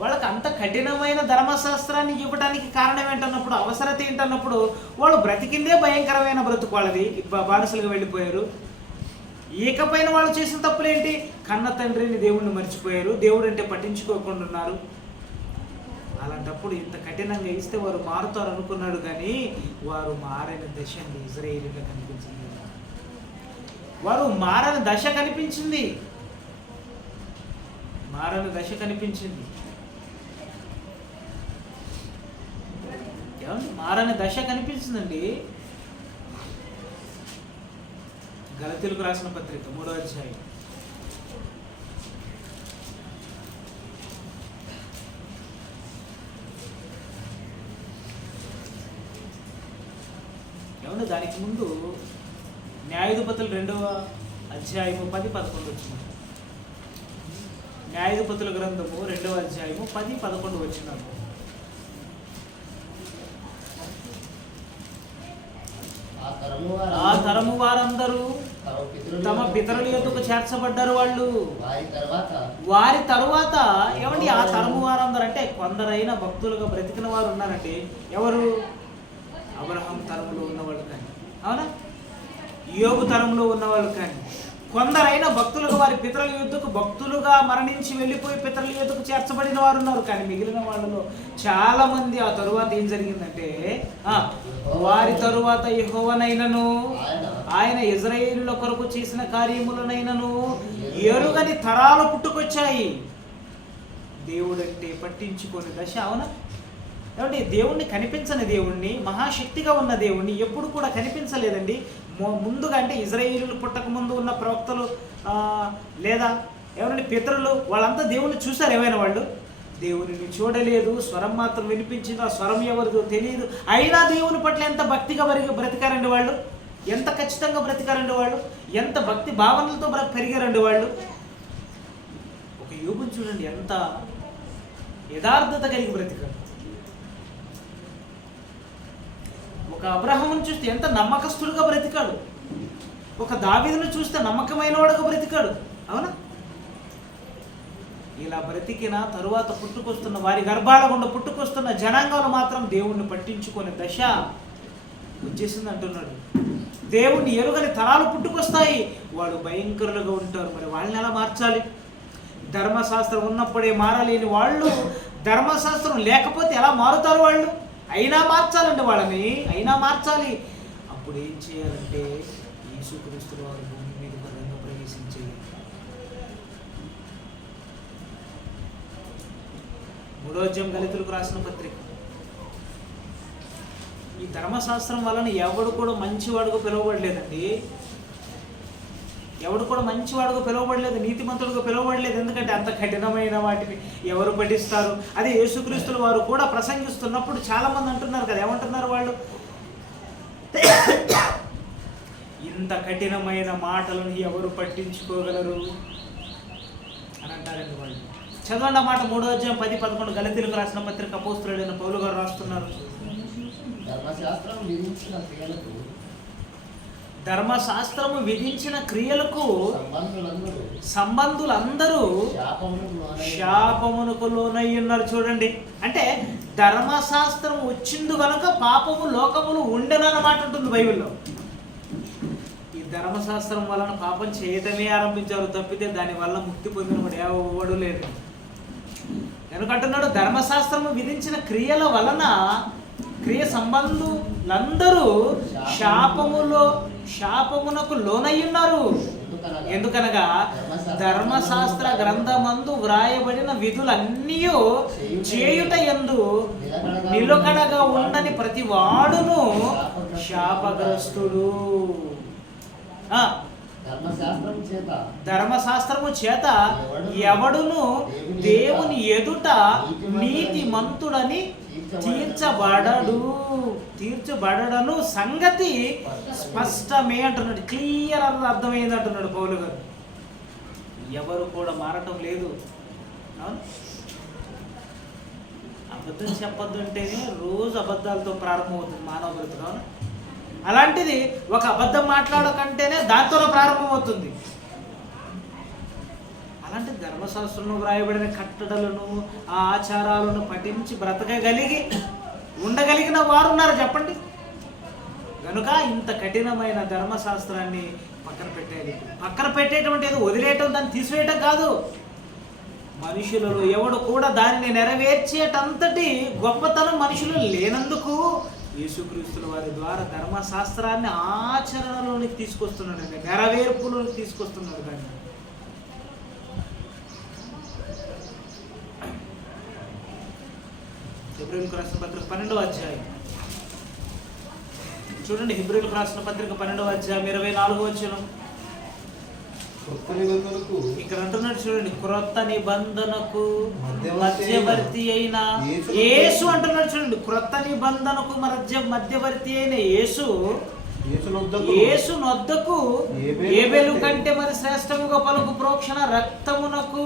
వాళ్ళకి అంత కఠినమైన ధర్మశాస్త్రాన్ని ఇవ్వడానికి కారణం ఏంటన్నప్పుడు, అవసరత ఏంటన్నప్పుడు, వాళ్ళు బ్రతికిందే భయంకరమైన బ్రతుకు వాళ్ళది, బానిసలుగా వెళ్ళిపోయారు. ఇకపైన వాళ్ళు చేసిన తప్పులేంటి? కన్న తండ్రిని దేవుణ్ణి మర్చిపోయారు, దేవుడు అంటే పట్టించుకోకుండా ఉన్నారు. అలాంటప్పుడు ఇంత కఠినంగా ఇస్తే వారు మారుతారు అనుకున్నాడు, కానీ వారు మారిన దశ అండి ఇశ్రాయేలీయులకు కనిపించింది. వారు మారని దశ కనిపించింది, మారని దశ కనిపించింది. మారని దశ కనిపించిందండి. గలతీయులకు రాసిన పత్రిక 3వ అధ్యాయం ఏమన్నా దానికి ముందు న్యాయాధిపతులు 2వ అధ్యాయము 10-11 వచ్చినారు. న్యాయాధిపతుల గ్రంథము 2వ అధ్యాయము 10-11 వచ్చినారు. ఆ తరము వారందరూ తమ పితరుల యొద్దకు చేర్చబడ్డారు. వాళ్ళు వారి తరువాత ఏమండి, ఆ తరము వారందరూ అంటే కొందరైన భక్తులుగా బ్రతికిన వారు ఉన్నారంటే ఎవరు? అబ్రహాం తరములో ఉన్నవాళ్ళు కానీ, అవునా, యోబు తరంలో ఉన్నవాళ్ళు కానీ, కొందరైన భక్తులుగా వారి పితరుల యొద్దకు భక్తులుగా మరణించి వెళ్ళిపోయి పితరుల యొద్దకు చేర్చబడిన వారు ఉన్నారు. కానీ మిగిలిన వాళ్ళలో చాలా మంది ఆ తరువాత ఏం జరిగిందంటే, వారి తరువాత యెహోవానైనను ఆయన ఇశ్రాయేలుల కొరకు చేసిన కార్యములనైనను ఎరుగని తరాలు పుట్టుకొచ్చాయి. దేవుడంటే పట్టించుకొని దశ. అవునా, ఏమంటే దేవుణ్ణి కనిపించని దేవుణ్ణి, మహాశక్తిగా ఉన్న దేవుణ్ణి ఎప్పుడు కూడా కనిపించలేదండి. ముందుగా అంటే ఇశ్రాయేలీయులు పుట్టక ముందు ఉన్న ప్రవక్తలు లేదా ఎవరంటే పితరులు, వాళ్ళంతా దేవుణ్ణి చూశారు. ఏమైనా వాళ్ళు దేవుని చూడలేదు, స్వరం మాత్రం వినిపించింది, ఆ స్వరం ఎవరిదో తెలియదు. అయినా దేవుని పట్ల ఎంత భక్తిగా బ్రతికారండి వాళ్ళు, ఎంత ఖచ్చితంగా బ్రతికారండి వాళ్ళు, ఎంత భక్తి భావనలతో పెరిగారండి వాళ్ళు. ఒక యోబుని చూడండి, ఎంత యథార్థత కలిగి బ్రతికారు. ఒక అబ్రహామును చూస్తే ఎంత నమ్మకస్తుడుగా బ్రతికాడు. ఒక దావీదును చూస్తే నమ్మకమైన వాడుగా బ్రతికాడు. అవునా, ఇలా బ్రతికిన తరువాత పుట్టుకొస్తున్న వారి గర్భాల గుండా పుట్టుకొస్తున్న జనాంగాలు మాత్రం దేవుణ్ణి పట్టించుకునే దశ వచ్చేసింది అంటున్నాడు. దేవుణ్ణి ఎరుగని తరాలు పుట్టుకొస్తాయి, వాడు భయంకరులుగా ఉంటారు. మరి వాళ్ళని ఎలా మార్చాలి? ధర్మశాస్త్రం ఉన్నప్పుడే మారలేని వాళ్ళు ధర్మశాస్త్రం లేకపోతే ఎలా మారుతారు? వాళ్ళు అయినా మార్చాలండి, వాళ్ళని అయినా మార్చాలి. అప్పుడు ఏం చేయాలంటే యేసుక్రీస్తు వారు భూమి మీద రంగ ప్రవేశించేది. 3వ అధ్యాయం గలతీయులకు రాసిన పత్రిక. ఈ ధర్మశాస్త్రం వలన ఎవడు కూడా మంచివాడుగా పిలువబడలేదండి. ఎవడు కూడా మంచివాడుగా పిలువబడలేదు, నీతిమంతుడుగా పిలువబడలేదు. ఎందుకంటే అంత కఠినమైన వాటిని ఎవరు పఠిస్తారు? అదే యేసుక్రీస్తుల వారు కూడా ప్రసంగిస్తున్నప్పుడు చాలా మంది అంటున్నారు కదా, ఏమంటున్నారు వాళ్ళు? ఈ ఇంత కఠినమైన మాటలను ఎవరు పట్టించుకోగలరు అని అంటారండి వాళ్ళు. చదవండి ఆ మాట 3వ అధ్యాయం 10-11 గలతీయులకు రాసిన పత్రిక అపోస్తలుడైన పౌలు గారు రాస్తున్నారు. ధర్మశాస్త్రము విధించిన క్రియలకు సంబంధులందరూ శాపమునకు లోనై ఉన్నారు. చూడండి, అంటే ధర్మశాస్త్రం వచ్చింది కనుక పాపము లోకములు ఉండనన్నమాట ఉంటుంది బైబిల్లో. ఈ ధర్మశాస్త్రం వలన పాపం చేయటమే ఆరంభించారు తప్పితే దానివల్ల ముక్తి పొందినప్పుడు ఎవడు లేదు. ఎందుకంటున్నాడు ధర్మశాస్త్రము విధించిన క్రియల వలన క్రియ సంబంధులందరూ శాపమునకు లోనయ్యున్నారు. ఎందుకనగా ధర్మశాస్త్ర గ్రంథమందు వ్రాయబడిన విధులన్నీ చేయుట యందు నిలకడగా ఉండని ప్రతి వాడును శాపగ్రస్తుడు. ధర్మశాస్త్రము చేత ఎవడును దేవుని ఎదుట నీతిమంతుడని తీర్చబడను సంగతి స్పష్టమే అంటున్నాడు. క్లియర్ అర్థమైంది అంటున్నాడు పౌలు గారు. ఎవరు కూడా మారటం లేదు. అబద్ధం చెప్పొద్దు అంటేనే రోజు అబద్ధాలతో ప్రారంభమవుతుంది మానవ బ్రతుకు. అలాంటిది ఒక అబద్ధం మాట్లాడకంటేనే దాంతోనే ప్రారంభమవుతుంది. అలాంటి ధర్మశాస్త్రంలో వ్రాయబడిన కట్టడలను ఆ ఆచారాలను పఠించి బ్రతకగలిగి ఉండగలిగిన వారు ఉన్నారు చెప్పండి. కనుక ఇంత కఠినమైన ధర్మశాస్త్రాన్ని పక్కన పెట్టాలి. పక్కన పెట్టేటువంటి ఏదో వదిలేయటం, దాన్ని తీసివేయటం కాదు. మనుషులలో ఎవడు కూడా దానిని నెరవేర్చేటంతటి గొప్పతనం మనుషులు లేనందుకు యేసుక్రీస్తుల వారి ద్వారా ధర్మశాస్త్రాన్ని ఆచరణలోనికి తీసుకొస్తున్నాడు, నెరవేర్పులోకి తీసుకొస్తున్నాడు. కానీ హెబ్రీయులకు రాసిన పత్రిక 12వ అధ్యాయం చూడండి. హెబ్రీయులకు రాసిన పత్రిక 12వ అధ్యాయం 24వ వచనం. ఇక్కడ అంటున్నాడు చూడండి, క్రొత్త నిబంధనకు మధ్యవర్తి అయిన యేసు అంటున్నాడు చూడండి. క్రొత్త నిబంధనకు మధ్యవర్తి అయిన యేసు నొద్దకు ఏబేలు కంటే మరి శ్రేష్టముగా పలుకు ప్రోక్షణ రక్తమునకు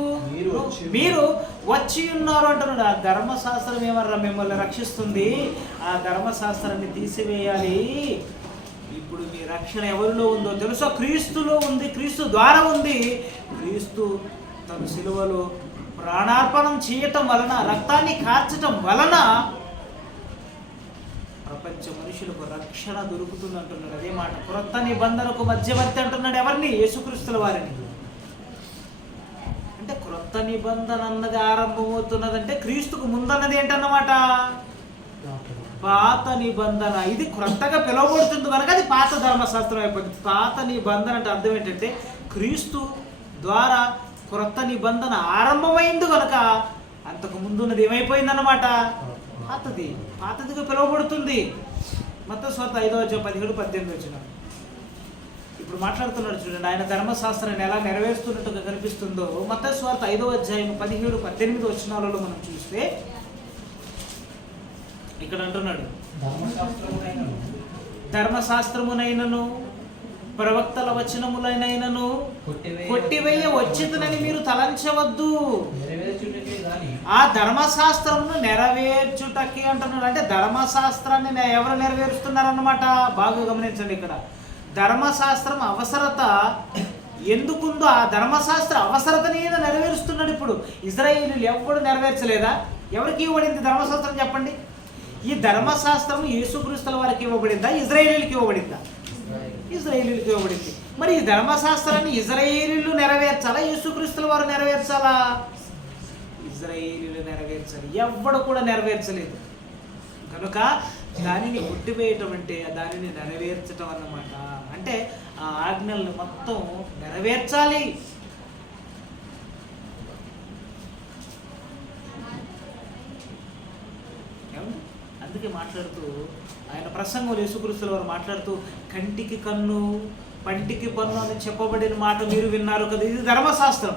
మీరు వచ్చి ఉన్నారు అంటున్నాడు. ఆ ధర్మశాస్త్రం ఏమన్నా మిమ్మల్ని రక్షిస్తుంది, ఆ ధర్మశాస్త్రాన్ని తీసివేయాలి. ఇప్పుడు మీ రక్షణ ఎవరిలో ఉందో తెలుసా? క్రీస్తులో ఉంది, క్రీస్తు ద్వారా ఉంది. క్రీస్తు తన సిలువలో ప్రాణార్పణం చేయటం వలన, రక్తాన్ని కార్చటం వలన ప్రపంచ మనుషులకు రక్షణ దొరుకుతుంది అంటున్నాడు. అదే మాట, క్రొత్త నిబంధనకు మధ్యవర్తి అంటున్నాడు. ఎవరిని? యేసుక్రీస్తుల వారిని. అంటే క్రొత్త నిబంధన అన్నది ఆరంభమవుతున్నదంటే క్రీస్తుకు ముందన్నది ఏంటన్నమాట? పాత నిబంధన. ఇది క్రొత్తగా పిలువబడుతుంది కనుక అది పాత ధర్మశాస్త్రం అయిపోయింది. పాత నిబంధన అంటే అర్థం ఏంటంటే క్రీస్తు ద్వారా క్రొత్త నిబంధన ఆరంభమైంది కనుక అంతకు ముందున్నది ఏమైపోయిందన్నమాట? పాతదిగా పిలువబడుతుంది. మత్తయి సువార్త 5వ అధ్యాయం 17-18 వచనం. ఇప్పుడు మాట్లాడుతున్నాడు చూడండి, ఆయన ధర్మశాస్త్రాన్ని ఎలా నెరవేరుస్తున్నట్టుగా కనిపిస్తుందో. మత్తయి సువార్త 5వ అధ్యాయం 17-18 వచనాలలో మనం చూస్తే ఇక్కడ అంటున్నాడు, ధర్మశాస్త్రమునైనను ప్రవక్తల వచనములైనను కొట్టివేయ వచ్చిందని మీరు తలంచవద్దు. ఆ ధర్మశాస్త్రమును నెరవేర్చుటకి అంటున్నాడు. అంటే ధర్మశాస్త్రాన్ని ఎవరు నెరవేరుస్తున్నారన్నమాట? బాగా గమనించండి. ఇక్కడ ధర్మశాస్త్రం అవసరత ఎందుకుందో ఆ ధర్మశాస్త్ర అవసరతని నెరవేరుస్తున్నాడు. ఇప్పుడు ఇజ్రాయేలీలు ఎవరు నెరవేర్చలేదా? ఎవరికి ఇవ్వబడింది ధర్మశాస్త్రం చెప్పండి? ఈ ధర్మశాస్త్రం యేసుక్రీస్తుల వారికి ఇవ్వబడిందా? ఇజ్రాయేలీలకు ఇవ్వబడిందా? ఇజ్రాయేలీలకు ఇవ్వబడింది. మరి ఈ ధర్మశాస్త్రాన్ని ఇజ్రాయేలీలు నెరవేర్చాలా, యేసుక్రీస్తుల వారు నెరవేర్చాలా? ఇజ్రాయేలీలు నెరవేర్చాలి. ఎవ్వడు కూడా నెరవేర్చలేదు. కనుక దానిని కొట్టివేయటం అంటే దానిని నెరవేర్చటం అన్నమాట. అంటే ఆ ఆజ్ఞలను మొత్తం నెరవేర్చాలి. అందుకే మాట్లాడుతూ ఆయన ప్రసంగంలో యేసుక్రీస్తుల వారు మాట్లాడుతూ కంటికి కన్ను పంటికి పన్ను అని చెప్పబడిన మాట మీరు విన్నారు కదా, ఇది ధర్మశాస్త్రం.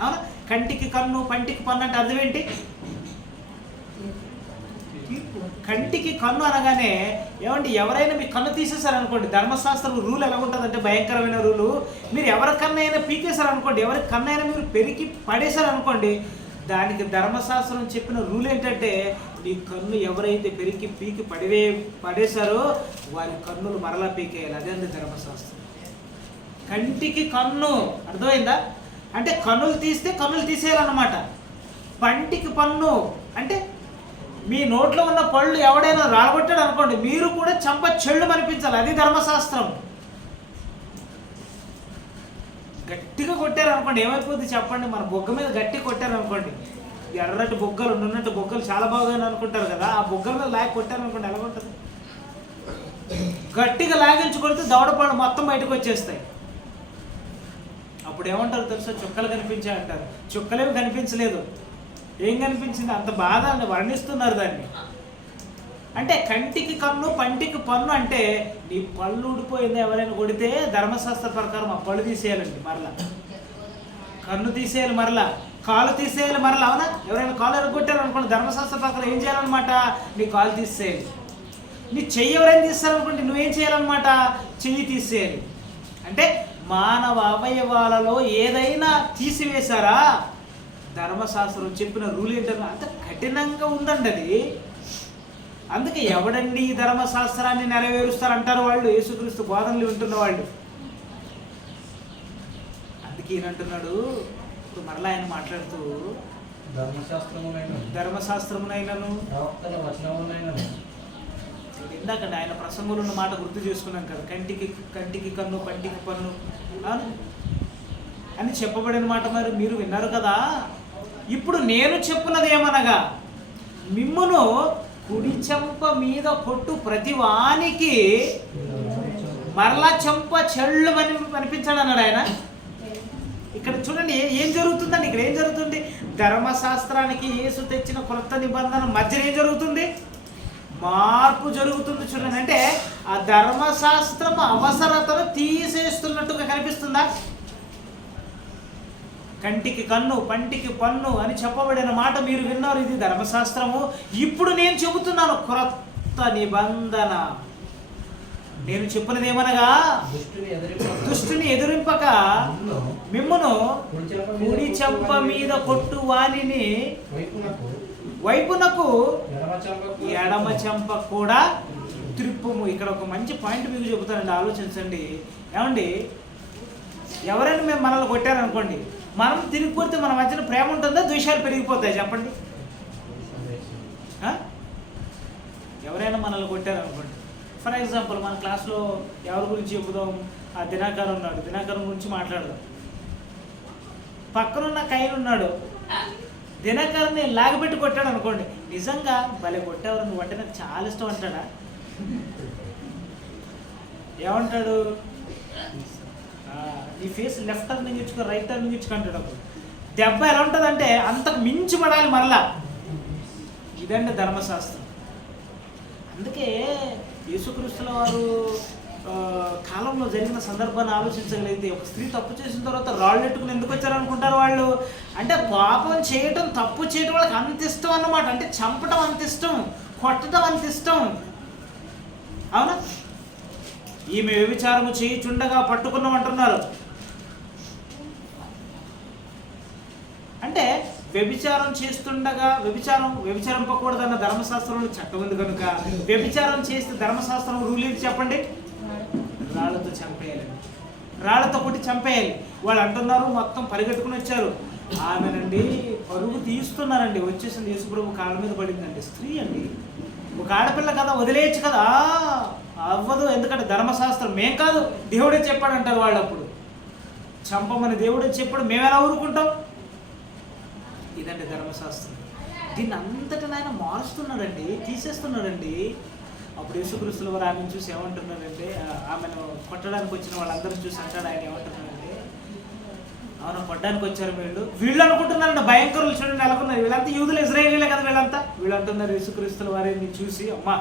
అవునా? కంటికి కన్ను పంటికి పన్ను అంటే అర్థం ఏంటి? కంటికి కన్ను అనగానే ఏమండి, ఎవరైనా మీ కన్ను తీసేశారనుకోండి, ధర్మశాస్త్రం రూల్ ఎలా ఉంటుందంటే భయంకరమైన రూలు, మీరు ఎవరి కన్నైనా పీకేశారనుకోండి, ఎవరి కన్నైనా మీరు పెరికి పడేశారనుకోండి, దానికి ధర్మశాస్త్రం చెప్పిన రూల్ ఏంటంటే మీ కన్ను ఎవరైతే పెరికి పీకి పడేశారో వారి కన్నులు మరలా పీకేయాలి. అదే అండి ధర్మశాస్త్రం. కంటికి కన్ను, అర్థమైందా? అంటే కన్నులు తీస్తే కన్నులు తీసేయాలన్నమాట. పంటికి పన్ను అంటే మీ నోట్లో ఉన్న పళ్ళు ఎవడైనా రాగొట్టాడు అనుకోండి, మీరు కూడా చంప చెళ్ళు అనిపించాలి. అది ధర్మశాస్త్రం. గట్టిగా కొట్టారనుకోండి ఏమైపోద్ది చెప్పండి? మన బొగ్గ మీద గట్టి కొట్టారనుకోండి, ఎర్రటి బొగ్గలు ఉన్నట్టు బొగ్గలు చాలా బాగా అనుకుంటారు కదా, ఆ బొగ్గల మీద లాగి కొట్టారనుకోండి ఎలా ఉంటుంది? గట్టిగా లాగించి కొడితే దవడపళ్ళు మొత్తం బయటకు వచ్చేస్తాయి. అప్పుడు ఏమంటారు తెలుసా? చుక్కలు కనిపించాయి అంటారు. చుక్కలేమి కనిపించలేదు. ఏం కనిపించింది? అంత బాధ వర్ణిస్తున్నారు దాన్ని. అంటే కంటికి కన్ను పంటికి పన్ను అంటే నీ పళ్ళు ఊడిపోయింది ఎవరైనా కొడితే ధర్మశాస్త్ర ప్రకారం ఆ పళ్ళు తీసేయాలండి, మరలా కన్ను తీసేయాలి, మరలా కాలు తీసేయాలి, మరలా. అవునా? ఎవరైనా కాలు ఎరగొట్టారు అనుకోండి, ధర్మశాస్త్ర ప్రకారం ఏం చేయాలన్నమాట? నీ కాలు తీసేయాలి. నీ చెయ్యి ఎవరైనా తీస్తారనుకోండి, నువ్వేం చేయాలన్నమాట? చెయ్యి తీసేయాలి. అంటే మానవ అవయవాలలో ఏదైనా తీసివేశారా? ధర్మశాస్త్రం చెప్పిన రూల్ ఏంటంటే అంత కఠినంగా ఉందండి అది. అందుకే ఎవడండి ఈ ధర్మశాస్త్రాన్ని నెరవేరుస్తారంటారు వాళ్ళు, యేసుక్రీస్తు బోధనలు వింటున్న వాళ్ళు. అందుకే ఈయనంటున్నాడు, ఇప్పుడు మరలా ఆయన మాట్లాడుతూ ధర్మశాస్త్రమునైనను ఇందాక ఆయన ప్రసంగంలో ఉన్న మాట గుర్తు చేసుకున్నాం కదా, కంటికి కన్ను పంటికి పన్ను అని చెప్పబడిన మాట మరి మీరు విన్నారు కదా. ఇప్పుడు నేను చెప్పున్నది ఏమనగా, మిమ్మును కుడి చెంప మీద కొట్టు ప్రతి వానికి మరలా చెంప చెళ్ళు అనిపించాడు అన్నాడు ఆయన. ఇక్కడ చూడండి ఏం జరుగుతుందండి, ఇక్కడ ఏం జరుగుతుంది? ధర్మశాస్త్రానికి యేసు తెచ్చిన క్రొత్త నిబంధన మధ్య ఏం జరుగుతుంది? మార్పు జరుగుతుంది. చూడండి, అంటే ఆ ధర్మశాస్త్రం అవసరతను తీసేస్తున్నట్టుగా కనిపిస్తుందా? కంటికి కన్ను పంటికి పన్ను అని చెప్పబడిన మాట మీరు విన్నారు, ఇది ధర్మశాస్త్రము. ఇప్పుడు నేను చెబుతున్నాను క్రొత్త నిబంధన. నేను చెప్పినది ఏమనగా, దుష్టుని ఎదురింపక మిమ్మును కుడి చెంప మీద కొట్టు వానిని వైపునకు ఎడమ చెంప కూడా త్రిప్పుము. ఇక్కడ ఒక మంచి పాయింట్ మీకు చెబుతానండి, ఆలోచించండి. ఏమండి, ఎవరైనా మేము మనల్ని కొట్టారనుకోండి, మనం తిరిగి కొడితే మన మధ్యన ప్రేమ ఉంటుందా, ద్వేషాలు పెరిగిపోతాయి చెప్పండి? ఎవరైనా మనల్ని కొట్టారనుకోండి, ఫర్ ఎగ్జాంపుల్ మన క్లాస్లో ఎవరి గురించి చెబుదాం? ఆ దినాకర్ ఉన్నాడు, దినాకరం గురించి మాట్లాడదాం. పక్కనున్న కైలు ఉన్నాడు, దినకర్ని లాగబెట్టి కొట్టాడు అనుకోండి, నిజంగా భలే కొట్టావు నువ్వు అంటే నాకు చాలా ఇష్టం అంటాడా? ఏమంటాడు? ఈ ఫేస్ లెఫ్ట్ టర్న్ నుంచి ఇచ్చుకో, రైట్ టర్న్ నుంచి ఇచ్చుకుంటాడు. అప్పుడు దెబ్బ ఎలా ఉంటుందంటే అంతకు మించి పడాలి మరలా. ఇదండి ధర్మశాస్త్రం. అందుకే యేసుక్రీస్తుల వారు కాలంలో జరిగిన సందర్భాన్ని ఆలోచించగలిగితే, ఒక స్త్రీ తప్పు చేసిన తర్వాత రాళ్ళు ఎట్టుకుని ఎందుకు వచ్చారనుకుంటారు వాళ్ళు? అంటే పాపం చేయటం, తప్పు చేయటం వాళ్ళకి అంత ఇష్టం అన్నమాట. అంటే చంపటం అంత ఇష్టం, కొట్టడం అంత ఇష్టం. అవునా? ఈమె వ్యభిచారము చేయుచుండగా పట్టుకున్నామంటున్నారు. అంటే వ్యభిచారం చేస్తుండగా, వ్యభిచారింపకూడదన్న ధర్మశాస్త్రంలో చట్టం ఉంది కనుక, వ్యభిచారం చేస్తే ధర్మశాస్త్రం రూల్ ఏంటి చెప్పండి? రాళ్ళతో చంపేయాలి, రాళ్ళతో కొట్టి చంపేయాలి. వాళ్ళు అంటున్నారు, మొత్తం పరిగెట్టుకుని వచ్చారు. ఆమెనండి పరుగు తీస్తున్నారండి, వచ్చేసింది, యేసుప్రభు కాళ్ళ మీద పడిందండి. స్త్రీ అండి, ఒక ఆడపిల్ల కదా, వదిలేయచ్చు కదా. అవ్వదు, ఎందుకంటే ధర్మశాస్త్రం. మేం కాదు, దేవుడే చెప్పాడంటారు వాళ్ళు. అప్పుడు చంపమని దేవుడే చెప్పాడు, మేము ఎలా ఊరుకుంటాం? ఇదండి ధర్మశాస్త్రం. దీన్ని అంతటా ఆయన మారుస్తున్నాడండి, తీసేస్తున్నాడండి. అప్పుడు యేసుక్రీస్తుల వారు ఆమెను చూసి ఏమంటున్నారంటే, ఆమెను కొట్టడానికి వచ్చిన వాళ్ళందరూ చూసి అంటాడు ఆయన, ఏమంటున్నారంటే, అవును కొట్టడానికి వచ్చారు వీళ్ళు అనుకుంటున్నారండి, భయంకరులు చూడండి ఎలాగున్నారు. వీళ్ళంతా యూదులు, ఇజ్రాయేలీలే కదా వీళ్ళంతా. వీళ్ళు అంటున్నారు యేసుక్రీస్తుల వారిని చూసి, అమ్మా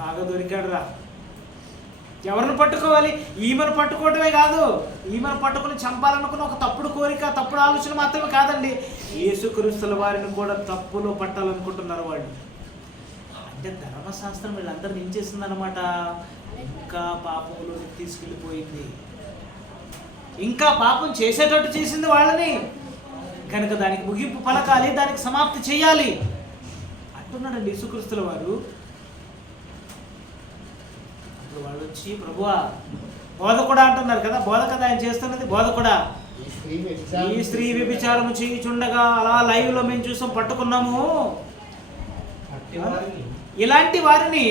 బాగా దొరికాడు రా. ఎవరిని పట్టుకోవాలి? ఈమెను పట్టుకోవటమే కాదు, ఈమెను పట్టుకుని చంపాలనుకున్న ఒక తప్పుడు కోరిక, తప్పుడు ఆలోచన మాత్రమే కాదండి, యేసుక్రీస్తుల వారిని కూడా తప్పులో పట్టాలనుకుంటున్నారు వాళ్ళు. అంటే ధర్మశాస్త్రం వీళ్ళందరినీ ఏం చేసిందనమాట, ఇంకా పాపంలోకి తీసుకెళ్ళిపోయింది, ఇంకా పాపం చేసేటట్టు చేసింది వాళ్ళని. కనుక దానికి ముగింపు పలకాలి, దానికి సమాప్తి చేయాలి అంటున్నాడండి యేసుక్రీస్తుల వారు. అప్పుడు వాళ్ళు వచ్చి, ప్రభువా బోధకుడా అంటున్నారు కదా, బోధ కదా ఆయన చేస్తున్నది, బోధకుడా ఈ స్త్రీ వ్యభిచారము చేయుచుండగా అలా లైవ్ లో మేము చూసాం, పట్టుకున్నాము. ఇలాంటి వారిని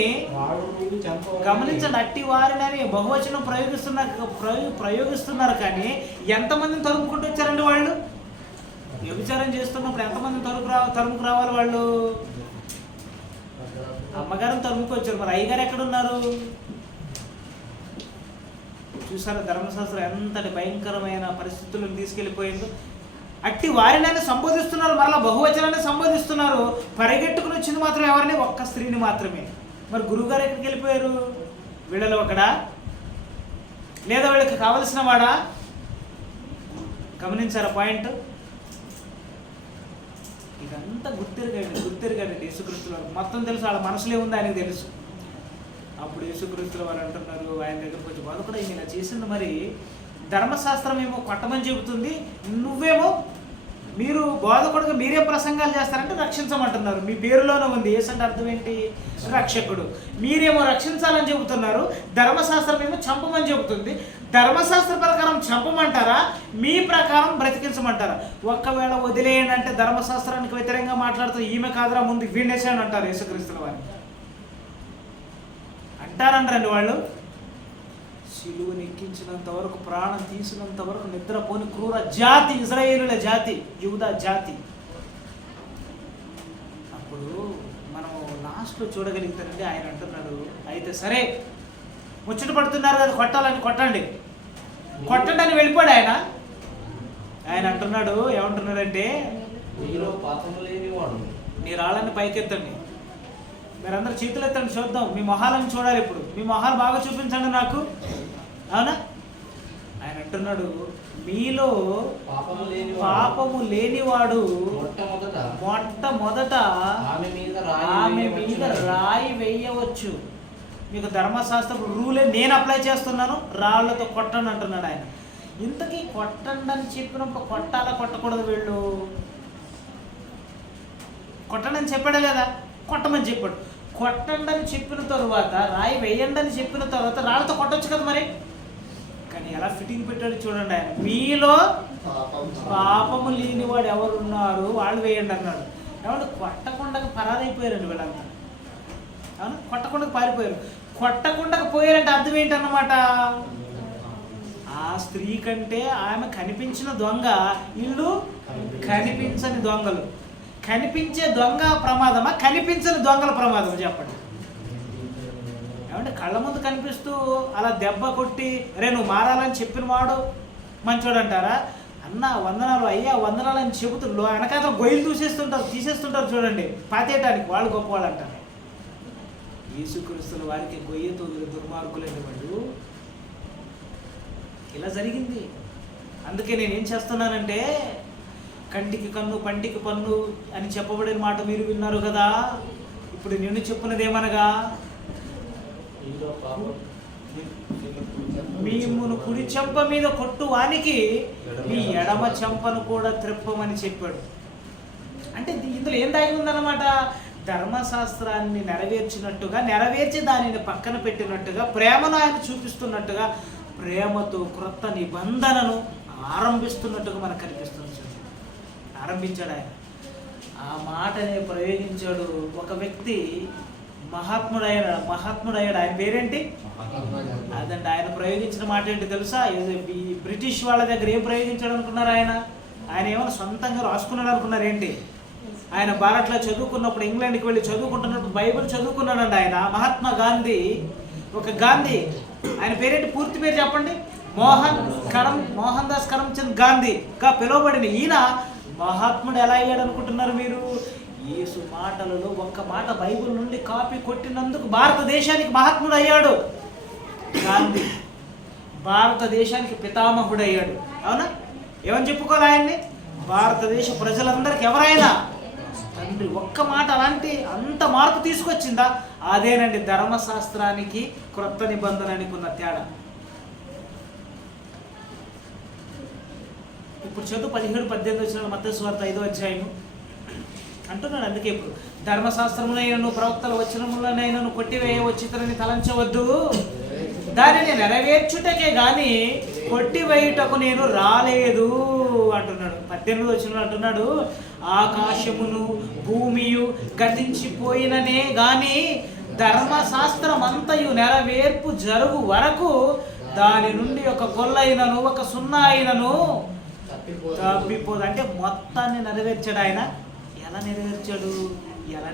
గమనించండి, అట్టి వారిని అని బహువచనం ప్రయోగిస్తున్నారు కానీ ఎంతమందిని తరుముకుంటూ వచ్చారండి వాళ్ళు? వ్యభిచారం చేస్తున్నప్పుడు ఎంతమందిని తరుముకు రావాలి వాళ్ళు? అమ్మగారిని తరుముకు వచ్చారు, మరి అయ్యగారు ఎక్కడున్నారు? చూసారా ధర్మశాస్త్రం ఎంతటి భయంకరమైన పరిస్థితులను తీసుకెళ్ళిపోయిందో. అట్టి వారినైనా సంబోధిస్తున్నారు, మరలా బహువచనాన్ని సంబోధిస్తున్నారు. పరిగెట్టుకుని వచ్చింది మాత్రం ఎవరిని? ఒక్క స్త్రీని మాత్రమే. మరి గురువుగారు ఎక్కడికి వెళ్ళిపోయారు? వీళ్ళలో ఒకడా, లేదా వీళ్ళకి కావలసిన వాడా? గమనించారా పాయింట్? ఇదంతా గుర్తెరగండి యేసుక్రీస్తుల వారు. మొత్తం తెలుసు, వాళ్ళ మనసులో ఉంది ఆయనకు తెలుసు. అప్పుడు యేసుక్రీస్తుల వారు అంటున్నారు ఆయన దగ్గరకు వచ్చి, బోధకుడా ఈయన ఇలా చేసింది, మరి ధర్మశాస్త్రం ఏమో కొట్టమని చెబుతుంది, నువ్వేమో మీరు బోధకుడుగా మీరే ప్రసంగాలు చేస్తారంటే రక్షించమంటున్నారు. మీ పేరులోనే ఉంది, యేసు అంటే అర్థం ఏంటి? రక్షకుడు. మీరేమో రక్షించాలని చెబుతున్నారు, ధర్మశాస్త్రం ఏమో చంపమని చెబుతుంది. ధర్మశాస్త్ర ప్రకారం చంపమంటారా, మీ ప్రకారం బ్రతికించమంటారా? ఒక్కవేళ వదిలేయండి అంటే ధర్మశాస్త్రానికి వ్యతిరేకంగా మాట్లాడుతూ ఈమె కాదురా ముందు వీణేసాను అంటారు యేసుక్రీస్తుల వారు. అంటారంటారండి వాళ్ళు. సిలువను ఎక్కించినంత వరకు, ప్రాణం తీసినంత వరకు నిద్రపోని క్రూర జాతి ఇజ్రాయేలుల జాతి, యూదా జాతి. అప్పుడు మనం లాస్ట్లో చూడగలుగుతానండి ఆయన అంటున్నాడు, అయితే సరే ముచ్చట పడుతున్నారు కదా, కొట్టండి అని వెళ్ళిపోయాడు ఆయన. ఆయన అంటున్నాడు, ఏమంటున్నాడంటే, నీ రాళ్ళని పైకెత్తండి, మీరందరూ చేతులు ఎత్తండి చూద్దాం, మీ మొహాలను చూడాలి, ఇప్పుడు మీ మొహాలు బాగా చూపించండి నాకు, అవునా? ఆయన అంటున్నాడు, మీలో పాపము లేనివాడు మొట్టమొదట ఆమె మీద రాయి వేయవచ్చు. మీకు ధర్మశాస్త్ర రూలే నేను అప్లై చేస్తున్నాను, రాళ్లతో కొట్టండి అంటున్నాడు ఆయన. ఇంతకీ కొట్టండి అని చెప్పినప్పుడు కొట్టాలా కొట్టకూడదు? వీళ్ళు కొట్టండి అని చెప్పాడా లేదా? కొట్టమని చెప్పాడు. కొట్టండి అని చెప్పిన తర్వాత, రాయి వేయండి అని చెప్పిన తర్వాత రాళ్ళతో కొట్టొచ్చు కదా మరి. కానీ ఎలా ఫిట్టింగ్ పెట్టాడు చూడండి ఆయన. మీలో పాపము లేనివాడు ఎవరున్నారు వాళ్ళు వేయండి అన్నాడు. ఎవరు కొట్టకుండా పరారైపోయారండి వీళ్ళంతా. అవును, కొట్టకుండా పారిపోయారు. కొట్టకుండా పోయారంటే అర్థం ఏంటన్నమాట, ఆ స్త్రీ కంటే ఆమె కనిపించిన దొంగ, ఇల్లు కనిపించని దొంగలు. కనిపించే దొంగ ప్రమాదమా, కనిపించని దొంగల ప్రమాదం చెప్పండి? ఏమంటే కళ్ళ ముందు కనిపిస్తూ అలా దెబ్బ కొట్టి రే నువ్వు మారాలని చెప్పిన వాడు మంచోడు అంటారా? అన్న వందనాలు అయ్యా వందనాలు అని చెబుతూ వెనకాల గొయ్యలు తీసేస్తుంటారు చూడండి, పాతేయటానికి వాళ్ళు గొప్పవాళ్ళు అంటారు. యేసుక్రీస్తుల వారికి గొయ్యతో దుర్మార్గులైన వాళ్ళు. ఇలా జరిగింది. అందుకే నేనేం చేస్తున్నానంటే, కంటికి కన్ను పంటికి పన్ను అని చెప్పబడిన మాట మీరు విన్నారు కదా. ఇప్పుడు నేను చెప్పున్నది ఏమనగా, మిమ్మును కుడి చెంప మీద కొట్టు వానికి మీ ఎడమ చెంపను కూడా త్రిప్పమని చెప్పాడు. అంటే ఇందులో ఏం దాగి ఉందన్నమాట, ధర్మశాస్త్రాన్ని నెరవేర్చి దానిని పక్కన పెట్టినట్టుగా, ప్రేమను ఆయన చూపిస్తున్నట్టుగా, ప్రేమతో క్రొత్త నిబంధనను ఆరంభిస్తున్నట్టుగా మనకు కనిపిస్తుంది. ఆరంభించాడు ఆయన. ఆ మాటనే ప్రయోగించాడు ఒక వ్యక్తి, మహాత్ముడయ్యాడు. ఆయన పేరేంటి? అదండి. ఆయన ప్రయోగించిన మాట ఏంటి తెలుసా? బ్రిటిష్ వాళ్ళ దగ్గర ఏం ప్రయోగించాడు అనుకున్నారు? ఆయన ఏమైనా సొంతంగా రాసుకున్నాడు అనుకున్నారు ఏంటి? ఆయన భారత్లో చదువుకున్నప్పుడు, ఇంగ్లాండ్కి వెళ్ళి చదువుకుంటున్నప్పుడు బైబిల్ చదువుకున్నాడండి ఆయన. మహాత్మా గాంధీ, ఒక గాంధీ, ఆయన పేరేంటి? పూర్తి పేరు చెప్పండి. మోహన్ దాస్ కరమ్చంద్ గాంధీగా పిలువబడిన ఈయన మహాత్ముడు ఎలా అయ్యాడు అనుకుంటున్నారు మీరు? యేసు మాటలలో ఒక్క మాట బైబిల్ నుండి కాపీ కొట్టినందుకు భారతదేశానికి మహాత్ముడు అయ్యాడు గాంధీ. భారతదేశానికి పితామహుడు అయ్యాడు. అవునా? ఏమని చెప్పుకోవాలి ఆయన్ని? భారతదేశ ప్రజలందరికీ ఎవరైనా తండ్రి ఒక్క మాట అలాంటి అంత మార్పు తీసుకొచ్చిందా? అదేనండి ధర్మశాస్త్రానికి క్రొత్త నిబంధననికి ఉన్న తేడా. ఇప్పుడు చదువు 17-18 వచ్చిన మత్తయి సువార్త 5వ అధ్యాయము అంటున్నాడు. అందుకే ఇప్పుడు ధర్మశాస్త్రమునైనను ప్రవక్తల వచనములనైనను కొట్టివేయవచ్చితనని తలంచవద్దు, దానిని నెరవేర్చుటకే గాని కొట్టివేయుటకు నేను రాలేదు అంటున్నాడు. 18వ వచనంలో అంటున్నాడు, ఆకాశమును భూమియు గతించిపోయిననే గాని ధర్మశాస్త్రమంతయు నెరవేర్పు జరుగు వరకు దాని నుండి ఒక గొల్లైనను ఒక సున్నా అయినను తప్పిపోదు. అంటే మొత్తాన్ని నెరవేర్చాడు ఆయన. ఎలా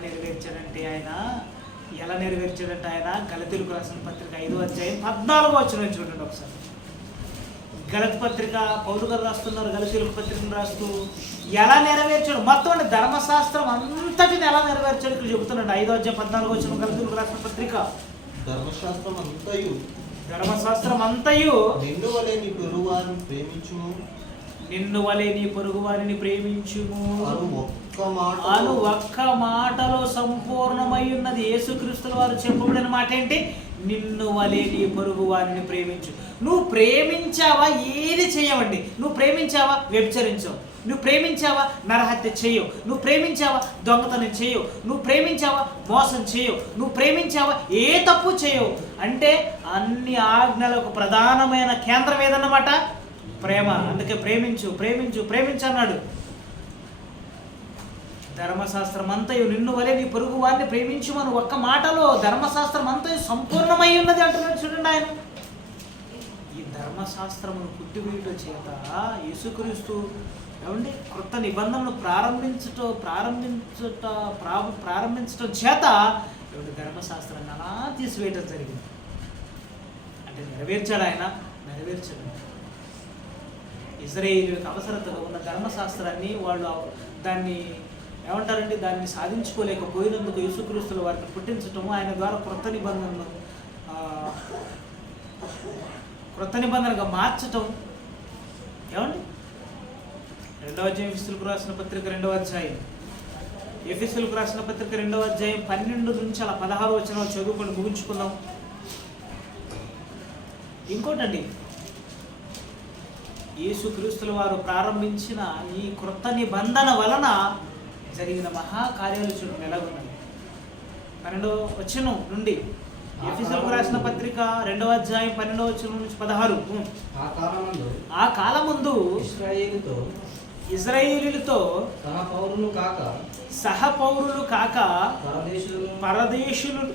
నెరవేర్చాడంటే ఆయన గలతీయులకు రాసిన పత్రిక 5వ అధ్యాయం 14వ వచనం చూడండి ఒకసారి. గలతీ పత్రిక పౌలు గారు రాస్తున్నారు, గలతీయులకు పత్రికను రాస్తూ ఎలా నెరవేర్చాడు మొత్తం అంటే ధర్మశాస్త్రం అంతటిని ఎలా నెరవేర్చాడు ఇక్కడ చెబుతున్నాడు. 5వ అధ్యాయం 14వ వచనం గలతీయులకు రాసిన పత్రిక. ధర్మశాస్త్రం అంతయు నిన్ను వలె నీ పొరుగు వారిని ప్రేమించుము అను ఒక్క మాటలో సంపూర్ణమై ఉన్నది. యేసుక్రీస్తుల వారు చెప్పబడిన మాట ఏంటి? నిన్ను వలె నీ పొరుగు వారిని ప్రేమించు. నువ్వు ప్రేమించావా? ఏది చేయవండి. నువ్వు ప్రేమించావా? వ్యభిచరించవు. నువ్వు ప్రేమించావా? నరహత్య చేయవు. నువ్వు ప్రేమించావా? దొంగతనం చేయవు. నువ్వు ప్రేమించావా? మోసం చేయవు. నువ్వు ప్రేమించావా? ఏ తప్పు చేయవు. అంటే అన్ని ఆజ్ఞలకు ప్రధానమైన కేంద్రం ఏదన్నమాట? ప్రేమ. అందుకే ప్రేమించు అన్నాడు. ధర్మశాస్త్రం అంతయు నిన్ను వలె నీ పొరుగు వారిని ప్రేమించుమని ఒక్క మాటలో ధర్మశాస్త్రం అంతయు సంపూర్ణమై ఉన్నది అంటున్నాడు. చూడండి ఆయన ఈ ధర్మశాస్త్రమును పుట్టివేయుట చేత యేసుక్రీస్తు ఏమండి క్రొత్త నిబంధనలు ప్రారంభించటం చేత ఏమంటే ధర్మశాస్త్రాన్ని అలా తీసివేయటం జరిగింది. అంటే నెరవేర్చాడు ఆయన. ఇజ్రాయేలీయులకు అవసరతగా ఉన్న ధర్మశాస్త్రాన్ని వాళ్ళు దాన్ని ఏమంటారండి, దాన్ని సాధించుకోలేకపోయినందుకు యేసుక్రీస్తుల వారిని పుట్టించటము, ఆయన ద్వారా క్రొత్త నిబంధనగా మార్చటం. ఏమండి 2వ అధ్యాయం ఎఫెసీయులకు రాసిన పత్రిక 2వ అధ్యాయం 2వ అధ్యాయం 12 నుంచి అలా 16 వచనాలు చదువుకొని ముగించుకుందాం. ఇంకోటండి, యేసుక్రీస్తుల వారు ప్రారంభించిన ఈ క్రొత్త నిబంధన వలన జరిగిన మహాకార్యాలు చూడండి ఎలాగున్నది. 12వ వచనం నుండి ఎఫెసీయులకు రాసిన పత్రిక 2వ అధ్యాయం 12వ వచనం నుంచి 16. ఆ కాలమందు ఇశ్రాయేలీయులతో సహపౌరులు కాక పరదేశులు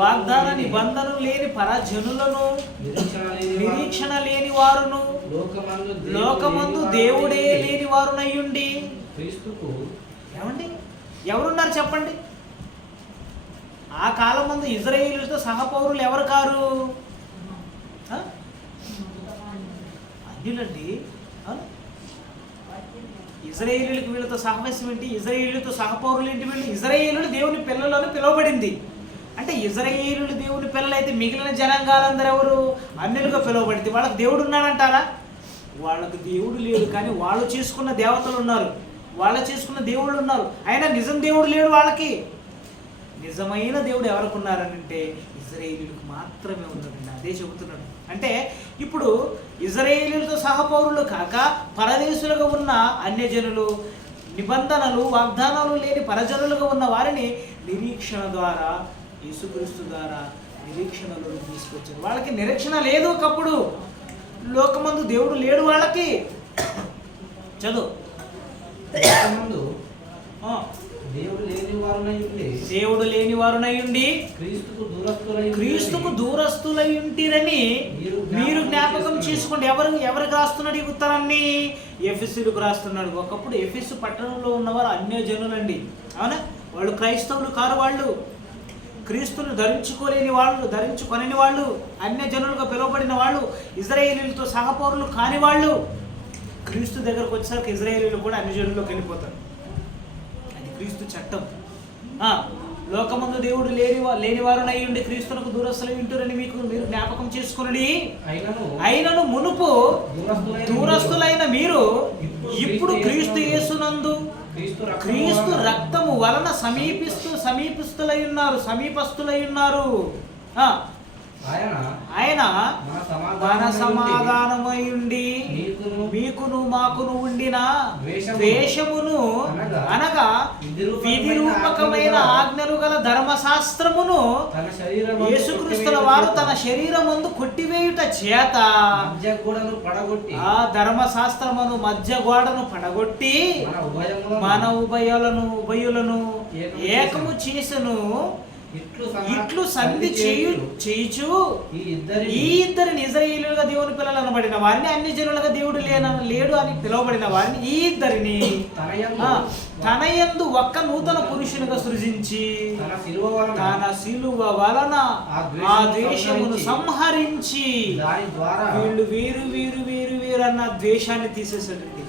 వాగ్దాన నిబంధనలు లేని పరజనులను నిరీక్షణ లేని వారును లోకమందు దేవుడే లేని వారునయ్యుండి. ఏమండి ఎవరున్నారు చెప్పండి? ఆ కాలం ముందు ఇజ్రాయేలీయులతో సహపౌరులు ఎవరు కారు? అన్యులండి. ఇజ్రాయేలీయులకు వీళ్ళతో సహవాసం ఏంటి? ఇజ్రాయేలీయులతో సహపౌరులు ఏంటి? వీళ్ళు ఇజ్రాయేలీయులు దేవుని పిల్లలను పిలువబడింది. అంటే ఇజ్రాయేలీయులు దేవుని పిల్లలైతే మిగిలిన జనాంగాలందరూ ఎవరు? అన్యులుగా పిలువబడింది. వాళ్ళకి దేవుడు ఉన్నాడంటారా? వాళ్ళకు దేవుడు లేడు, కానీ వాళ్ళు చేసుకున్న దేవతలు ఉన్నారు, వాళ్ళు చేసుకున్న దేవుళ్ళు ఉన్నారు. అయినా నిజం దేవుడు లేడు వాళ్ళకి. నిజమైన దేవుడు ఎవరికి ఉన్నారనంటే ఇజ్రాయేలీయులకు మాత్రమే ఉన్నాడండి. అదే చెబుతున్నాడు. అంటే ఇప్పుడు ఇజ్రాయేలీయులతో సహపౌరులు కాక పరదేశులుగా ఉన్న అన్యజనులు, నిబంధనలు వాగ్దానాలు లేని పరజనులుగా ఉన్న వారిని నిరీక్షణ ద్వారా, యేసుక్రీస్తు ద్వారా నిరీక్షణలో తీసుకొచ్చారు. వాళ్ళకి నిరీక్షణ లేదు. ఒకప్పుడు లోకమందు దేవుడు లేడు వాళ్ళకి. చదువు. దేవుడు లేని వారునయ్యుండి క్రీస్తుకు దూరస్తులయ్యుంటిరని మీరు జ్ఞాపకం చేసుకోండి. ఎవరికి రాస్తున్నాడు ఈ ఉత్తరాన్ని? ఎఫెసీయులకు రాస్తున్నాడు. ఒకప్పుడు ఎఫెసు పట్టణంలో ఉన్నవారు అన్యజనులండి. అవునా? వాళ్ళు క్రైస్తవులు కారు. వాళ్ళు క్రీస్తును ధరించుకోలేని వాళ్ళు, ధరించుకొనని వాళ్ళు, అన్యజనులుగా పిలువబడిన వాళ్ళు, ఇజ్రాయేలీలతో సహపౌరులు కాని వాళ్ళు. క్రీస్తు దగ్గరకు వచ్చేసరికి ఇజ్రాయేలీలు కూడా అన్యజనుల్లోకి వెళ్ళిపోతారు. అది క్రీస్తు చట్టం. లోకమందు దేవుడు లేని వారునై ఉండి క్రీస్తునకు దూరస్తులై ఉంటురని మీరు జ్ఞాపకం చేసుకుని, అయినను మునుపు దూరస్తులైన మీరు ఇప్పుడు క్రీస్తు యేసునందు క్రీస్తు రక్తము వలన సమీపస్తులై ఉన్నారు. ఆయన మన సమాధానమై ఉండి మీకును మాకును ఉండిన ద్వేషమును అనగా విధిరూపకమైన ఆజ్ఞలు గల ధర్మశాస్త్రమును యేసుక్రీస్తుల వారు తన శరీరమందు కొట్టివేయుట చేత ఆ ధర్మశాస్త్రమును మధ్య గోడను పడగొట్టి మన ఉభయులను ఏకము చేసెను. ఇట్లు సంధి చేయుచు ఈ ఇద్దరిని ఇశ్రాయేలీయులుగా దేవుని పిల్లలు అనబడిన వారిని, అన్ని జనులుగా దేవుడు లేడు అని పిలువబడిన వారిని, ఈ ఇద్దరిని తన యందు ఒక్క నూతన పురుషునిగా సృజించి తన శిలువ వలన ఆ ద్వేషమును సంహరించి వీళ్ళు వేరు అన్న ద్వేషాన్ని తీసేసాడండి.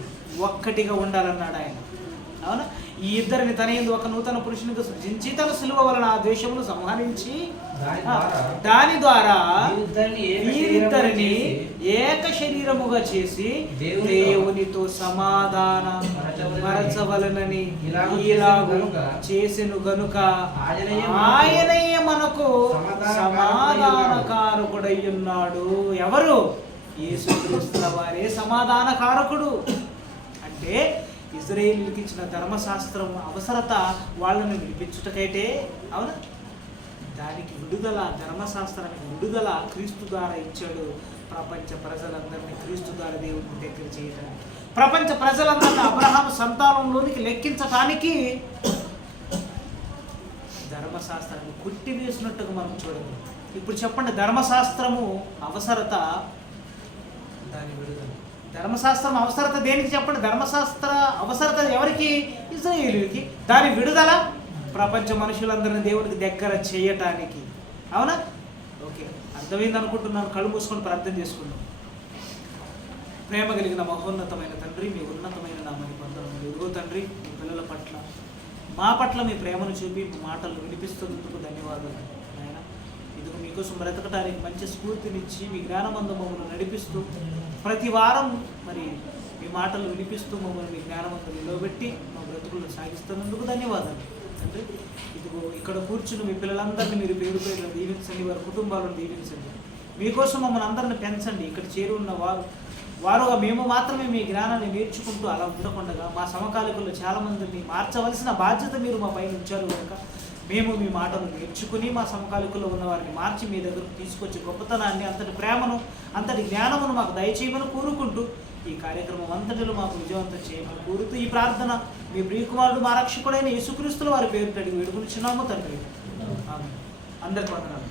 ఒక్కటిగా ఉండాలన్నాడు ఆయన. అవునా? ఈ ఇద్దరిని తన యందు ఒక నూతన పురుషునిగా సృజించి తన శిలువ వలన ఆ ద్వేషమును సంహరించి దాని ద్వారా వీరిద్దరిని ఏక శరీరముగా చేసి దేవునితో సమాధాన పరచవలనని ఇలాగు చేసెను గనుక ఆయనయే మనకు సమాధానకారకుడై ఉన్నాడు. ఎవరు? యేసుక్రీస్తుల వారే సమాధానకారకుడు. అంటే ఇశ్రాయేలీయులకు ఇచ్చిన ధర్మశాస్త్రం అవసరత వాళ్ళని విడిపించుటకైతే, అవునా, దానికి విడుదల, ధర్మశాస్త్రానికి విడుదల క్రీస్తు ద్వారా ఇచ్చాడు. ప్రపంచ ప్రజలందరినీ క్రీస్తు ద్వారా దేవుని దగ్గర చేయడానికి, ప్రపంచ ప్రజలందరినీ అబ్రహాము సంతానంలోనికి లెక్కించటానికి ధర్మశాస్త్రాన్ని కొట్టివేసినట్టుగా మనం చూడదు. ఇప్పుడు చెప్పండి, ధర్మశాస్త్రము అవసరత, దాని విడుదల. ధర్మశాస్త్రం అవసరత దేనికి చెప్పండి? ధర్మశాస్త్ర అవసరత ఎవరికి? ఇశ్రాయేలీయులకి. దాని విడుదల ప్రపంచ మనుషులందరినీ దేవునికి దగ్గర చేయటానికి. అవునా? ఓకే, అర్థమైంది అనుకుంటున్నాను. కళ్ళు మూసుకొని ప్రార్థన చేసుకుందాం. ప్రేమ కలిగిన మహోన్నతమైన తండ్రి, మీ ఉన్నతమైన నామాన్ని పొందడం ఎదుగో తండ్రి, మీ పిల్లల పట్ల మా పట్ల మీ ప్రేమను చూపి మీ మాటలు వినిపిస్తున్నందుకు ధన్యవాదాలు నాయన. ఇదిగో మీకోసం బ్రతకటానికి మంచి స్ఫూర్తినిచ్చి మీ జ్ఞానమందు మమ్మల్ని నడిపిస్తూ ప్రతి వారం మరి మీ మాటలు వినిపిస్తూ మమ్మల్ని మీ జ్ఞానమందు నిలవబెట్టి మా బ్రతుకులను సాగిస్తున్నందుకు ధన్యవాదాలు తండ్రి. ఇదిగో ఇక్కడ కూర్చుని మీ పిల్లలందరినీ మీరు పేరు పేరును దీవించండి, వారి కుటుంబాలను దీవించండి. మీకోసం మమ్మల్ని అందరిని పెంచండి. ఇక్కడ చేరున్న వారుగా మేము మాత్రమే మీ జ్ఞానాన్ని నేర్చుకుంటూ అలా ఉండకుండా మా సమకాలికుల్లో చాలామందిని మార్చవలసిన బాధ్యత మీరు మా పైన ఉంచారు కనుక మేము మీ మాటలు నేర్చుకుని మా సమకాలికుల్లో ఉన్న వారిని మార్చి మీ దగ్గరకు తీసుకొచ్చి గొప్పతనాన్ని, అంతటి ప్రేమను, అంతటి జ్ఞానమును మాకు దయచేయమని కోరుకుంటూ ఈ కార్యక్రమం అంతటిలో మాకు విజయవంతం చేయమని కోరుతూ ఈ ప్రార్థన మీ ప్రియకుమారుడు మా రక్షకుడైన యేసుక్రీస్తుల వారి పేరు అడిగి వేడుకొనిచున్నాము తండ్రి. అందరికీ వందనాలు.